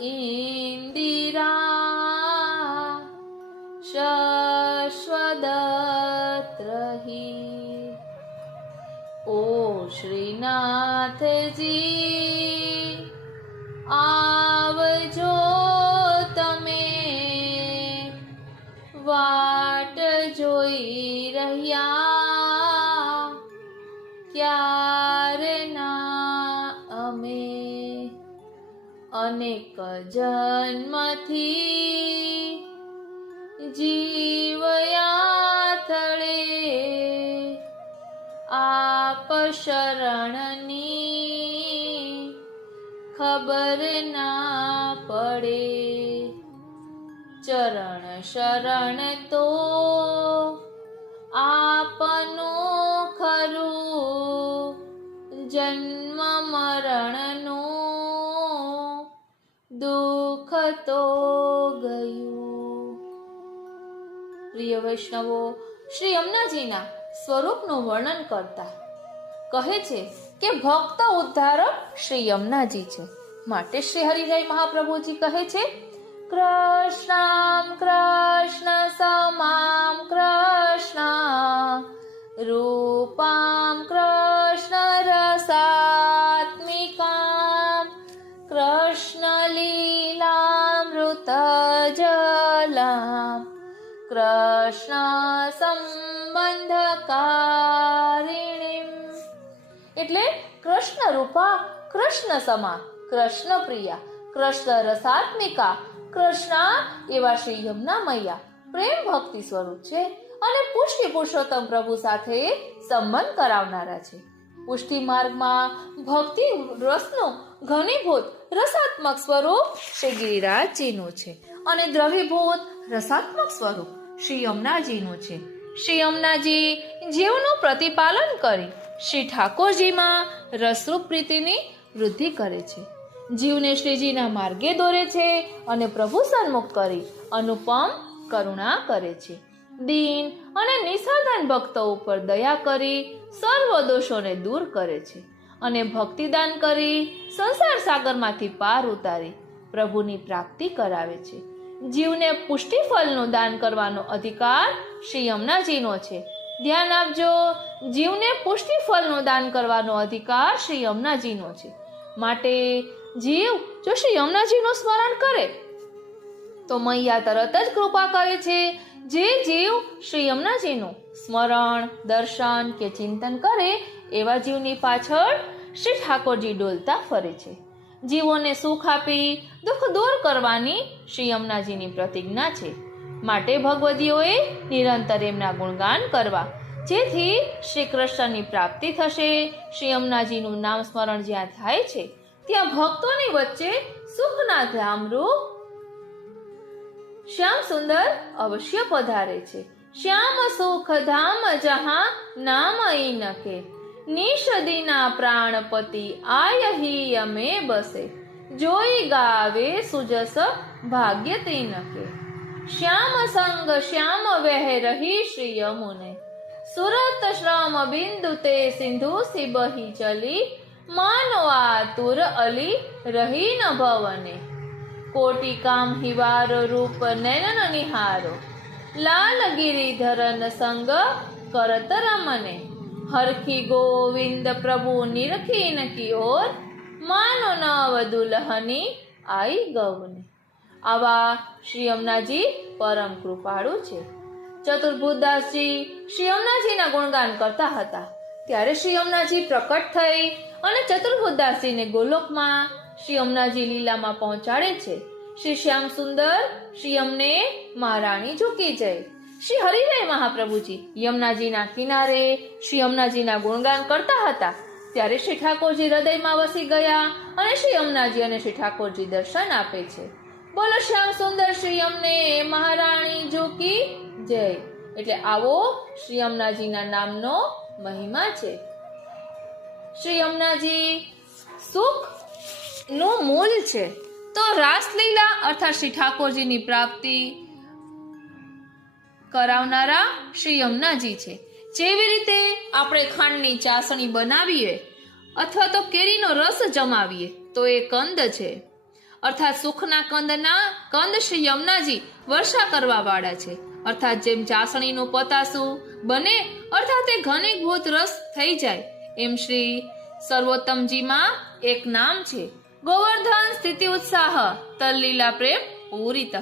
ઇન્દિરા શશ્વદત્રહી. ઓ શ્રીનાથજી આવજો તમે, વાટ જોઈ રહ્યા ક્યારના અમે. અનેક જન્મથી જીવયા થળે આપ શરણની ખબર ના પડે. ચરણ શરણ તો આપનું ખરું, જન્મ મરણનું દુઃખ તો ગયું. પ્રિય વૈષ્ણવો, શ્રી યમુનાજીના સ્વરૂપનું વર્ણન કરતા કહે છે કે ભક્ત ઉદ્ધારક શ્રી યમુનાજી છે. માટે શ્રી હરિહરિ મહાપ્રભુજી કહે છે, કૃષ્ણમ કૃષ્ણ સમામ કૃષ્ણ રૂપામ કૃષ્ણ રસાત્મિકામ કૃષ્ણ લીલામૃત જલામ કૃષ્ણ સંબંધકારિણીમ. એટલે કૃષ્ણ રૂપા, કૃષ્ણ સમા, કૃષ્ણ પ્રિયા, કૃષ્ણ રસાત્મિકા, કૃષ્ણ એવા શ્રી યમુના મૈયા પ્રેમ ભક્તિ સ્વરૂપ છે અને પુષ્ટિ પુરુષોત્તમ પ્રભુ સાથે સંબંધ કરાવનારા છે. પુષ્ટિ માર્ગમાં ભક્તિ રસનું ઘનીભૂત રસાત્મક સ્વરૂપ શ્રી ગિરિરાજજીનું છે અને દ્રવીભૂત રસાત્મક સ્વરૂપ શ્રી યમુનાજીનું છે. શ્રી યમુનાજી જીવનું પ્રતિપાલન કરી શ્રી ઠાકોરજીમાં રસરૂપ પ્રીતિની વૃદ્ધિ કરે છે, જીવને શ્રીજીના માર્ગે દોરે છે અને પ્રભુ સન્મુખ કરી અનુપમ કરુણા કરે છે. દીન અને નિસાધન ભક્તો ઉપર દયા કરી સર્વ દોષોને દૂર કરે છે અને ભક્તિદાન કરી સંસાર સાગરમાંથી પાર ઉતારી પ્રભુની પ્રાપ્તિ કરાવે છે. જીવને પુષ્ટિ ફળનું દાન કરવાનો અધિકાર શ્રી યમુનાજીનો છે. ધ્યાન આપજો, જીવને પુષ્ટિ ફળનું દાન કરવાનો અધિકાર શ્રી યમુનાજીનો છે. માટે જીવ જો શ્રી યમુનાજીનું સ્મરણ કરે તો મૈયા તરત જ કૃપા કરે છે. જે જીવ શ્રી યમુનાજીનું સ્મરણ, દર્શન કે ચિંતન કરે એવા જીવની પાછળ શ્રી ઠાકોરજી ડોલતા ફરે છે. જીવોને સુખ આપી દુઃખ દૂર કરવાની શ્રી યમુનાજીની પ્રતિજ્ઞા છે. માટે ભગવદીઓએ નિરંતર એમના ગુણગાન કરવા, જેથી શ્રી કૃષ્ણની પ્રાપ્તિ થશે. શ્રી યમુનાજીનું નામ સ્મરણ જ્યાં થાય છે ત્યાં ભક્તોની વચ્ચે સુખના ધામરૂપ શ્યામ સુંદર અવશ્ય પધારે છે. શ્યામ સુખ ધામ જહાં નામ નકે નિષદીના પ્રાણપતિ આયહી અમે બસે. જોઈ ગાવે સુજસ ભાગ્ય તિનકે. શ્યામ સંગ શ્યામ વહ રહી શ્રી યમુને, સુરત શ્રમ બિંદુ તે સિંધુ સી બહી ચલી, માનો આતુર અલી રહી ન ભવને. કોટી કામ હિવારો રૂપ નયન નિહારો, લાલ ગિરિધરન સંગ કરત રમને. હરખી ગોવિંદ પ્રભુ નિરખીન કી ઓર, માનો નવ દુલ્હની આઈ ગવને. આવા શ્રી યમુનાજી પરમ કૃપાળુ છે. ચતુર્ભુજદાસજી શ્રી યમુનાજીના ગુણગાન કરતા હતા ત્યારે શ્રી યમુનાજી પ્રકટ થઈ અને ચતુર્ભુજદાસજીને ગોલોકમાં શ્રી યમુનાજી લીલામાં પહોંચાડે છે. શ્રી શ્યામ સુંદર શ્રી યમને મહારાણી ઝૂકી જય. શ્રી હરિરાય મહાપ્રભુજી યમુનાજીના કિનારે શ્રી યમુનાજીના ગુણગાન કરતા હતા ત્યારે શ્રી ઠાકોરજી હૃદયમાં વસી ગયા અને શ્રી યમુનાજી અને શ્રી ઠાકોરજી દર્શન આપે છે. બોલો શ્યામ સુંદર શ્રી યમને મહારાણી ઝૂકી જય. એટલે આવો શ્રી યમુનાજીના નામનો મહિમા છે. શ્રી યમુનાજી સુખ નું મૂળ છે. તો રાસલીલા અર્થાત શ્રી ઠાકોરજીની પ્રાપ્તિ કરાવનારા શ્રી યમુનાજી છે. જેવી રીતે આપણે ખાંડની ચાસણી બનાવીએ અથવા તો કેરીનો રસ જમાવીએ તો એ કંદ છે, અર્થાત સુખના કંદ શ્રી યમુનાજી વર્ષા કરવા વાળા છે. અર્થાત જેમ ચાસણીનું પતાસું બને અર્થાત એ ઘનીભૂત રસ થઈ જાય, એમ શ્રી સર્વોત્તમજીમાં એક નામ છે, ગોવર્ધન સ્થિતિ ઉત્સાહ તલ્લીલા પ્રેમ પૂરિતઃ.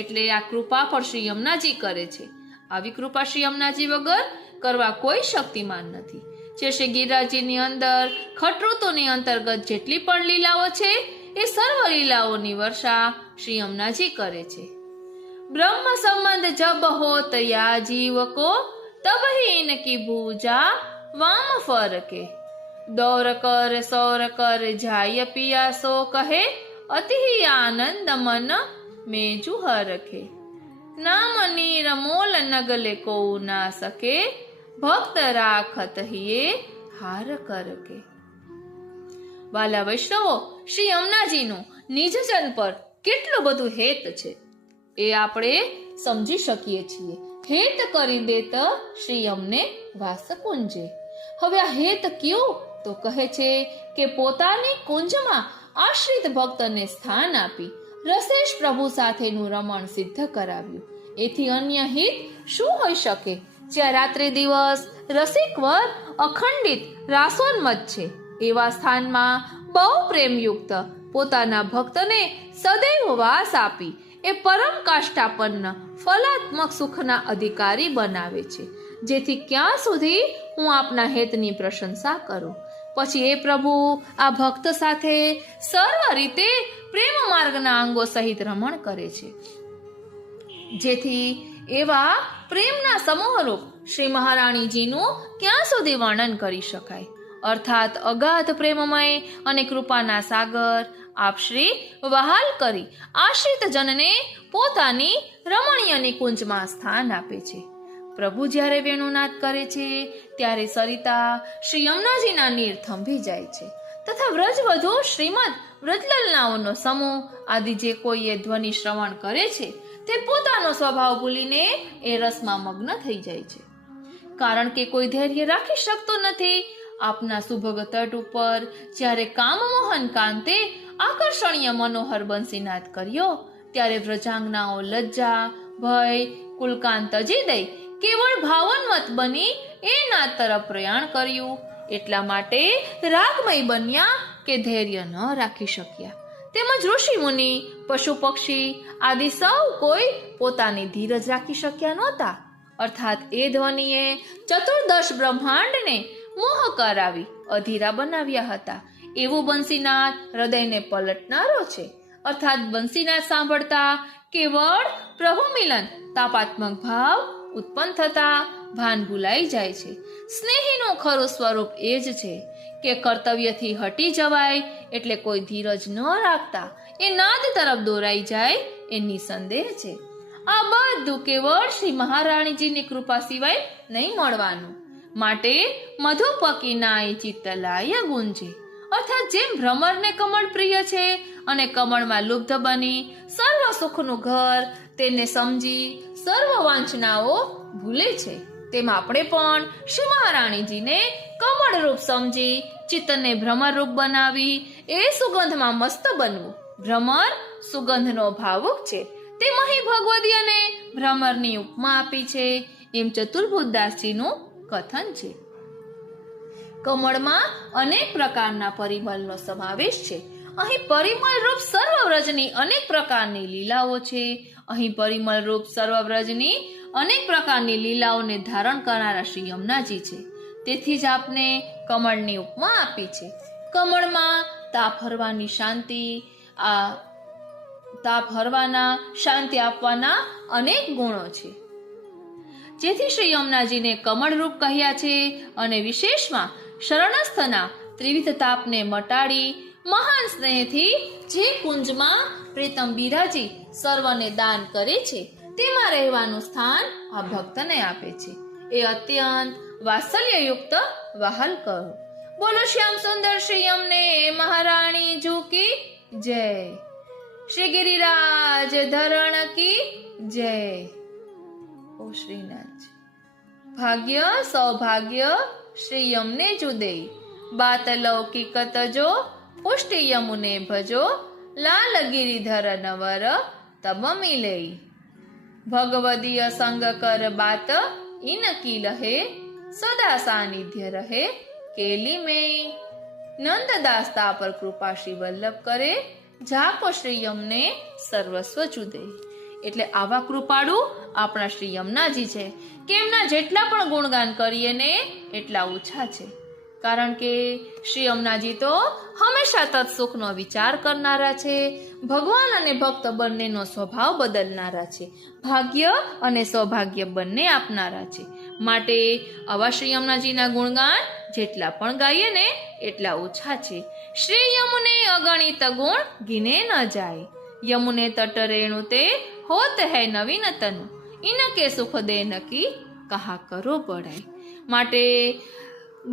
એટલે આ કૃપા પણ શ્રી યમુનાજી કરે છે. આવી કૃપા શ્રી યમુનાજી વગર કરવા કોઈ શક્તિમાન નથી. જે શ્રી ગિરિરાજજીની અંદર ખટઋતુની અંતર્ગત જેટલી પણ લીલાઓ છે એ સર્વ લીલાઓની વર્ષા શ્રી યમુનાજી કરે છે. બ્રહ્મ સંબંધ જબ હોત યા જીવ કો, તબ ही इनकी भूजा वाम फरके. दौर कर सौर कर जाय पिया सो कहे, अति आनंद मन में जुहर रखे. नाम नीर मोल नगले को ना सके, ભક્ત રાખત હિએ હાર કરકે. વાલા વૈષ્ણવો, શ્રી યમુનાજીનું નિજજન પર કેટલું બધું હેત છે એ આપણે સમજી શકીએ છીએ. હેત કરી દેત શ્રી યમને વાસકુંજે. હવે આ હેત કયું? તો કહે છે કે પોતાની કુંજમાં આશ્રિત ભક્તને સ્થાન આપી રસેશ પ્રભુ સાથેનું રમણ સિદ્ધ કરાવ્યું. એથી અન્ય હિત શું હોઈ શકે? જ્યાં રાત્રે દિવસ રસિકવર અખંડિત રાસોન્મત છે એવા સ્થાનમાં બહુ પ્રેમયુક્ત પોતાના ભક્તને સદૈવ વાસ આપી એ પરમ કાષ્ટાપન્ન ફલાત્મક સુખના અધિકારી બનાવે છે. જેથી ક્યાં સુધી હું આપના હેતની પ્રશંસા કરું. પછી એ પ્રભુ આ ભક્ત સાથે સર્વ રીતે પ્રેમ માર્ગના અંગો સહિત રમણ કરે છે. જેથી એવા પ્રેમના સમૂહરૂપ શ્રી મહારાણીજીનું ક્યાં સુધી વર્ણન કરી શકાય. અર્થાત અગાધ પ્રેમમય અને કૃપાના સાગર આપ શ્રી વહાલ કરી આશ્રિત જનને પોતાની રમણીય નિકુંજમાં સ્થાન આપે છે. પ્રભુ જ્યારે વેણુનાદ કરે છે ત્યારે સરિતા શ્રી યમુનાજીના નીર થંભી જાય છે તથા વ્રજવધુ શ્રીમદ વ્રજલલનાઓનો સમૂહ આદિ જે કોઈ એ ધ્વનિ શ્રવણ કરે છે તે પોતાનો સ્વભાવ ભૂલીને એ રસમાં મગ્ન થઈ જાય છે. કારણ કે કોઈ ધૈર્ય રાખી શકતો નથી. આપના સુભગ તટ ઉપર જ્યારે કામમોહન કાંતે આકર્ષણીય મનોહર બંસીનાદ કર્યો ત્યારે વ્રજાંગનાઓ લજ્જા ભય કુલકાન તજી દઈ કેવળ ભાવોન્મત બની એ નાદ તરફ પ્રયાણ કર્યું. એટલા માટે રાગમય બન્યા કે ધૈર્ય ન રાખી શક્યા. તેમજ ઋષિ મુનિ પશુ પક્ષી આદિ સૌ કોઈ પોતાની ધીરજ રાખી શક્યા નહોતા. અર્થાત એ ધ્વનિએ ચતુર્દશ બ્રહ્માંડને મોહ કરાવી અધીરા બનાવ્યા હતા. એવું બંસીનાદ હૃદયને પલટનારો છે. અર્થાત બંસીનાદ સાંભળતા કેવળ પ્રભુ મિલન તાપાત્મક ભાવ ઉત્પન્ન થતા ભાન ભૂલાઈ જાય છે. સ્નેહીનું ખરું સ્વરૂપ એ જ છે કે કર્તવ્યથી હટી જવાય એટલે કોઈ ધીરજ ન રાખતા એ નાદ તરફ દોરાઈ જાય એ નિસંદેહ છે. આ બધું કેવળ શ્રી મહારાણીજીની કૃપા સિવાય નહીં મળવાનું. માટે મધુપકી નાય ચિત્તલાય ગુંજે. અર્થાત જેમ ભ્રમરને કમળ પ્રિય છે અને કમળમાં લુબ્ધ બની સર્વ સુખનું ઘર તેને સમજી સર્વ વાંચનાઓ ભૂલે છે, તેમ આપણે પણ શ્રી મહારાણીજીને કમળ રૂપ સમજી ચિત્તને ભ્રમર રૂપ બનાવી એ સુગંધમાં મસ્ત બનવું. ભ્રમર સુગંધનો ભાવુક છે, તેમ અહીં ભગવદીયને ભ્રમરની ઉપમા આપી છે, એમ ચતુર્ભુજદાસજીનું કથન છે. કમળમાં અનેક પ્રકારના પરિમળનો સમાવેશ છે. અહીં પરિમળ રૂપ સર્વવ્રજની અનેક પ્રકારની લીલાઓ છે. અહીં પરિમળ રૂપ સર્વવ્રજની અનેક પ્રકારની લીલાઓને ધારણ કરનારા શ્રી યમુનાજી છે. તેથી જ આપને કમળની ઉપમા આપી છે. કમળમાં તાપ હરવાની શાંતિ, તાપ હરવાના શાંતિ આપવાના અનેક ગુણો છે, જેથી શ્રી યમુનાજીને કમળ રૂપ કહ્યા છે. અને વિશેષમાં શરણસ્થના ત્રિવિધ તાપને મટાડી મહાન સ્નેહથી જે કુંજમાં પ્રીતમ બિરાજી સર્વને દાન કરે છે તેમાં રહેવાનું સ્થાન આ ભક્તને આપે છે. એ અત્યંત વાત્સલ્યયુક્ત વહાલ કરો. બોલો શ્યામ સુંદર શ્રી યમને મહારાણી જી કી જય. શ્રી ગિરિરાજ ધરણ કી જય. ઓ શ્રીનાથ. ભાગ્ય સૌભાગ્ય શ્રી યમને જુદે બાત લૌકિકત જો પુષ્ટિ યમુને ભજો લાલ ગિરિધર નવર તબ મિલે. ભગવદીય સંગ કર બાત ઇન કી લહે સદા સાનિધ્ય રહે કેલી મેં. નંદદાસ તા પર કૃપા શ્રી વલ્લભ કરે જાપ શ્રી યમને સર્વસ્વ જુદે. એટલે આવા કૃપાળુ આપણા શ્રી યમુનાજી છે કે એમના જેટલા પણ ગુણગાન કરીએ ને એટલા ઓછા છે. કારણ કે શ્રી યમુનાજી તો હંમેશા તત્સુખનો વિચાર કરનારા છે, ભગવાન અને ભક્ત બંનેનો સ્વભાવ બદલનારા છે, ભાગ્ય અને સૌભાગ્ય બંને આપનારા છે. માટે આવા શ્રી યમુનાજીના ગુણગાન જેટલા પણ ગાઈએ ને એટલા ઓછા છે. શ્રી યમુને અગણિત ગુણ ગિને ન જાય, યમુને તટ રેણુ તે હોત હૈ નવીન તનુ, ઇનકે સુખ દે નકી કહા કરો પડાય. માટે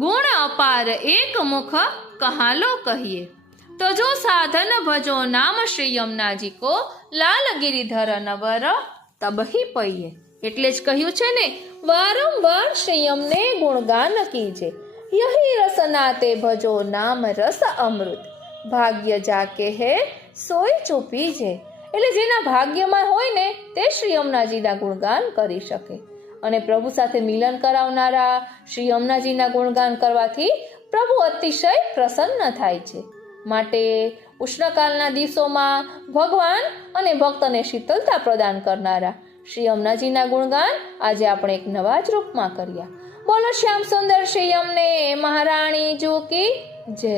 ગુણ અપાર એક મુખ કહાલો કહીએ, તો જો સાધન ભજો નામ શ્રી યમુનાજી કો લાલ ગિરિધર નવર તબહી પૈયે. એટલે જ કહ્યું છે ને, વારંવાર શ્રી યમને ગુણગાન કીજે, યહી રસ નાતે ભજો નામ રસ અમૃત, ભાગ્ય જાકે હે સોય ચૂપી છે. એટલે જેના ભાગ્યમાં હોય ને તે શ્રી યમુનાજીના ગુણગાન કરી શકે. અને પ્રભુ સાથે મિલન કરાવનારા શ્રી યમુનાજીના ગુણગાન કરવાથી પ્રભુ અતિશય પ્રસન્ન થાય છે. માટે ઉષ્ણકાલના દિવસોમાં ભગવાન અને ભક્તને શીતળતા પ્રદાન કરનારા શ્રી યમુનાજીના ગુણગાન આજે આપણે એક નવા જ રૂપમાં કર્યા. બોલો શ્યામ સુંદર શ્રી યમને મહારાણી જી કી જય.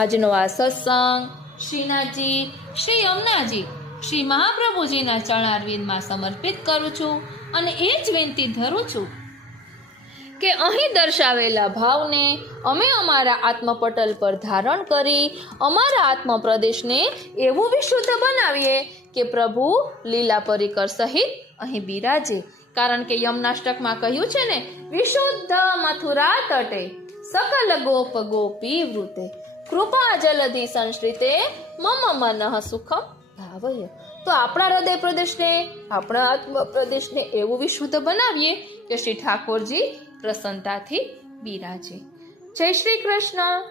આજનો આ સત્સંગ શ્રીનાથજી શ્રી યમુનાજી શ્રી મહાપ્રભુજીના ચરણારવિંદમાં સમર્પિત કરું છું અને એ જ વિનંતી ધરું છું કે અહીં દર્શાવેલા ભાવને અમે અમારા આત્મપટલ પર ધારણ કરી અમારા આત્મપ્રદેશને એવું વિશુદ્ધ બનાવીએ કે પ્રભુ લીલા પરિકર સહિત અહીં બિરાજે. કારણ કે યમુનાષ્ટકમાં કહ્યું છે ને, વિશુદ્ધ મથુરા તટે સકલ ગોપ ગોપી વૃતે કૃપા જલધિ સંશ્રિતે મમ મનઃ સુખમ ભાવય. તો આપણા હૃદય પ્રદેશને, આપણા આત્મ પ્રદેશને એવું વિશુદ્ધ બનાવીએ કે શ્રી ઠાકોરજી પ્રસન્નતાથી બિરાજે. જય શ્રી કૃષ્ણ.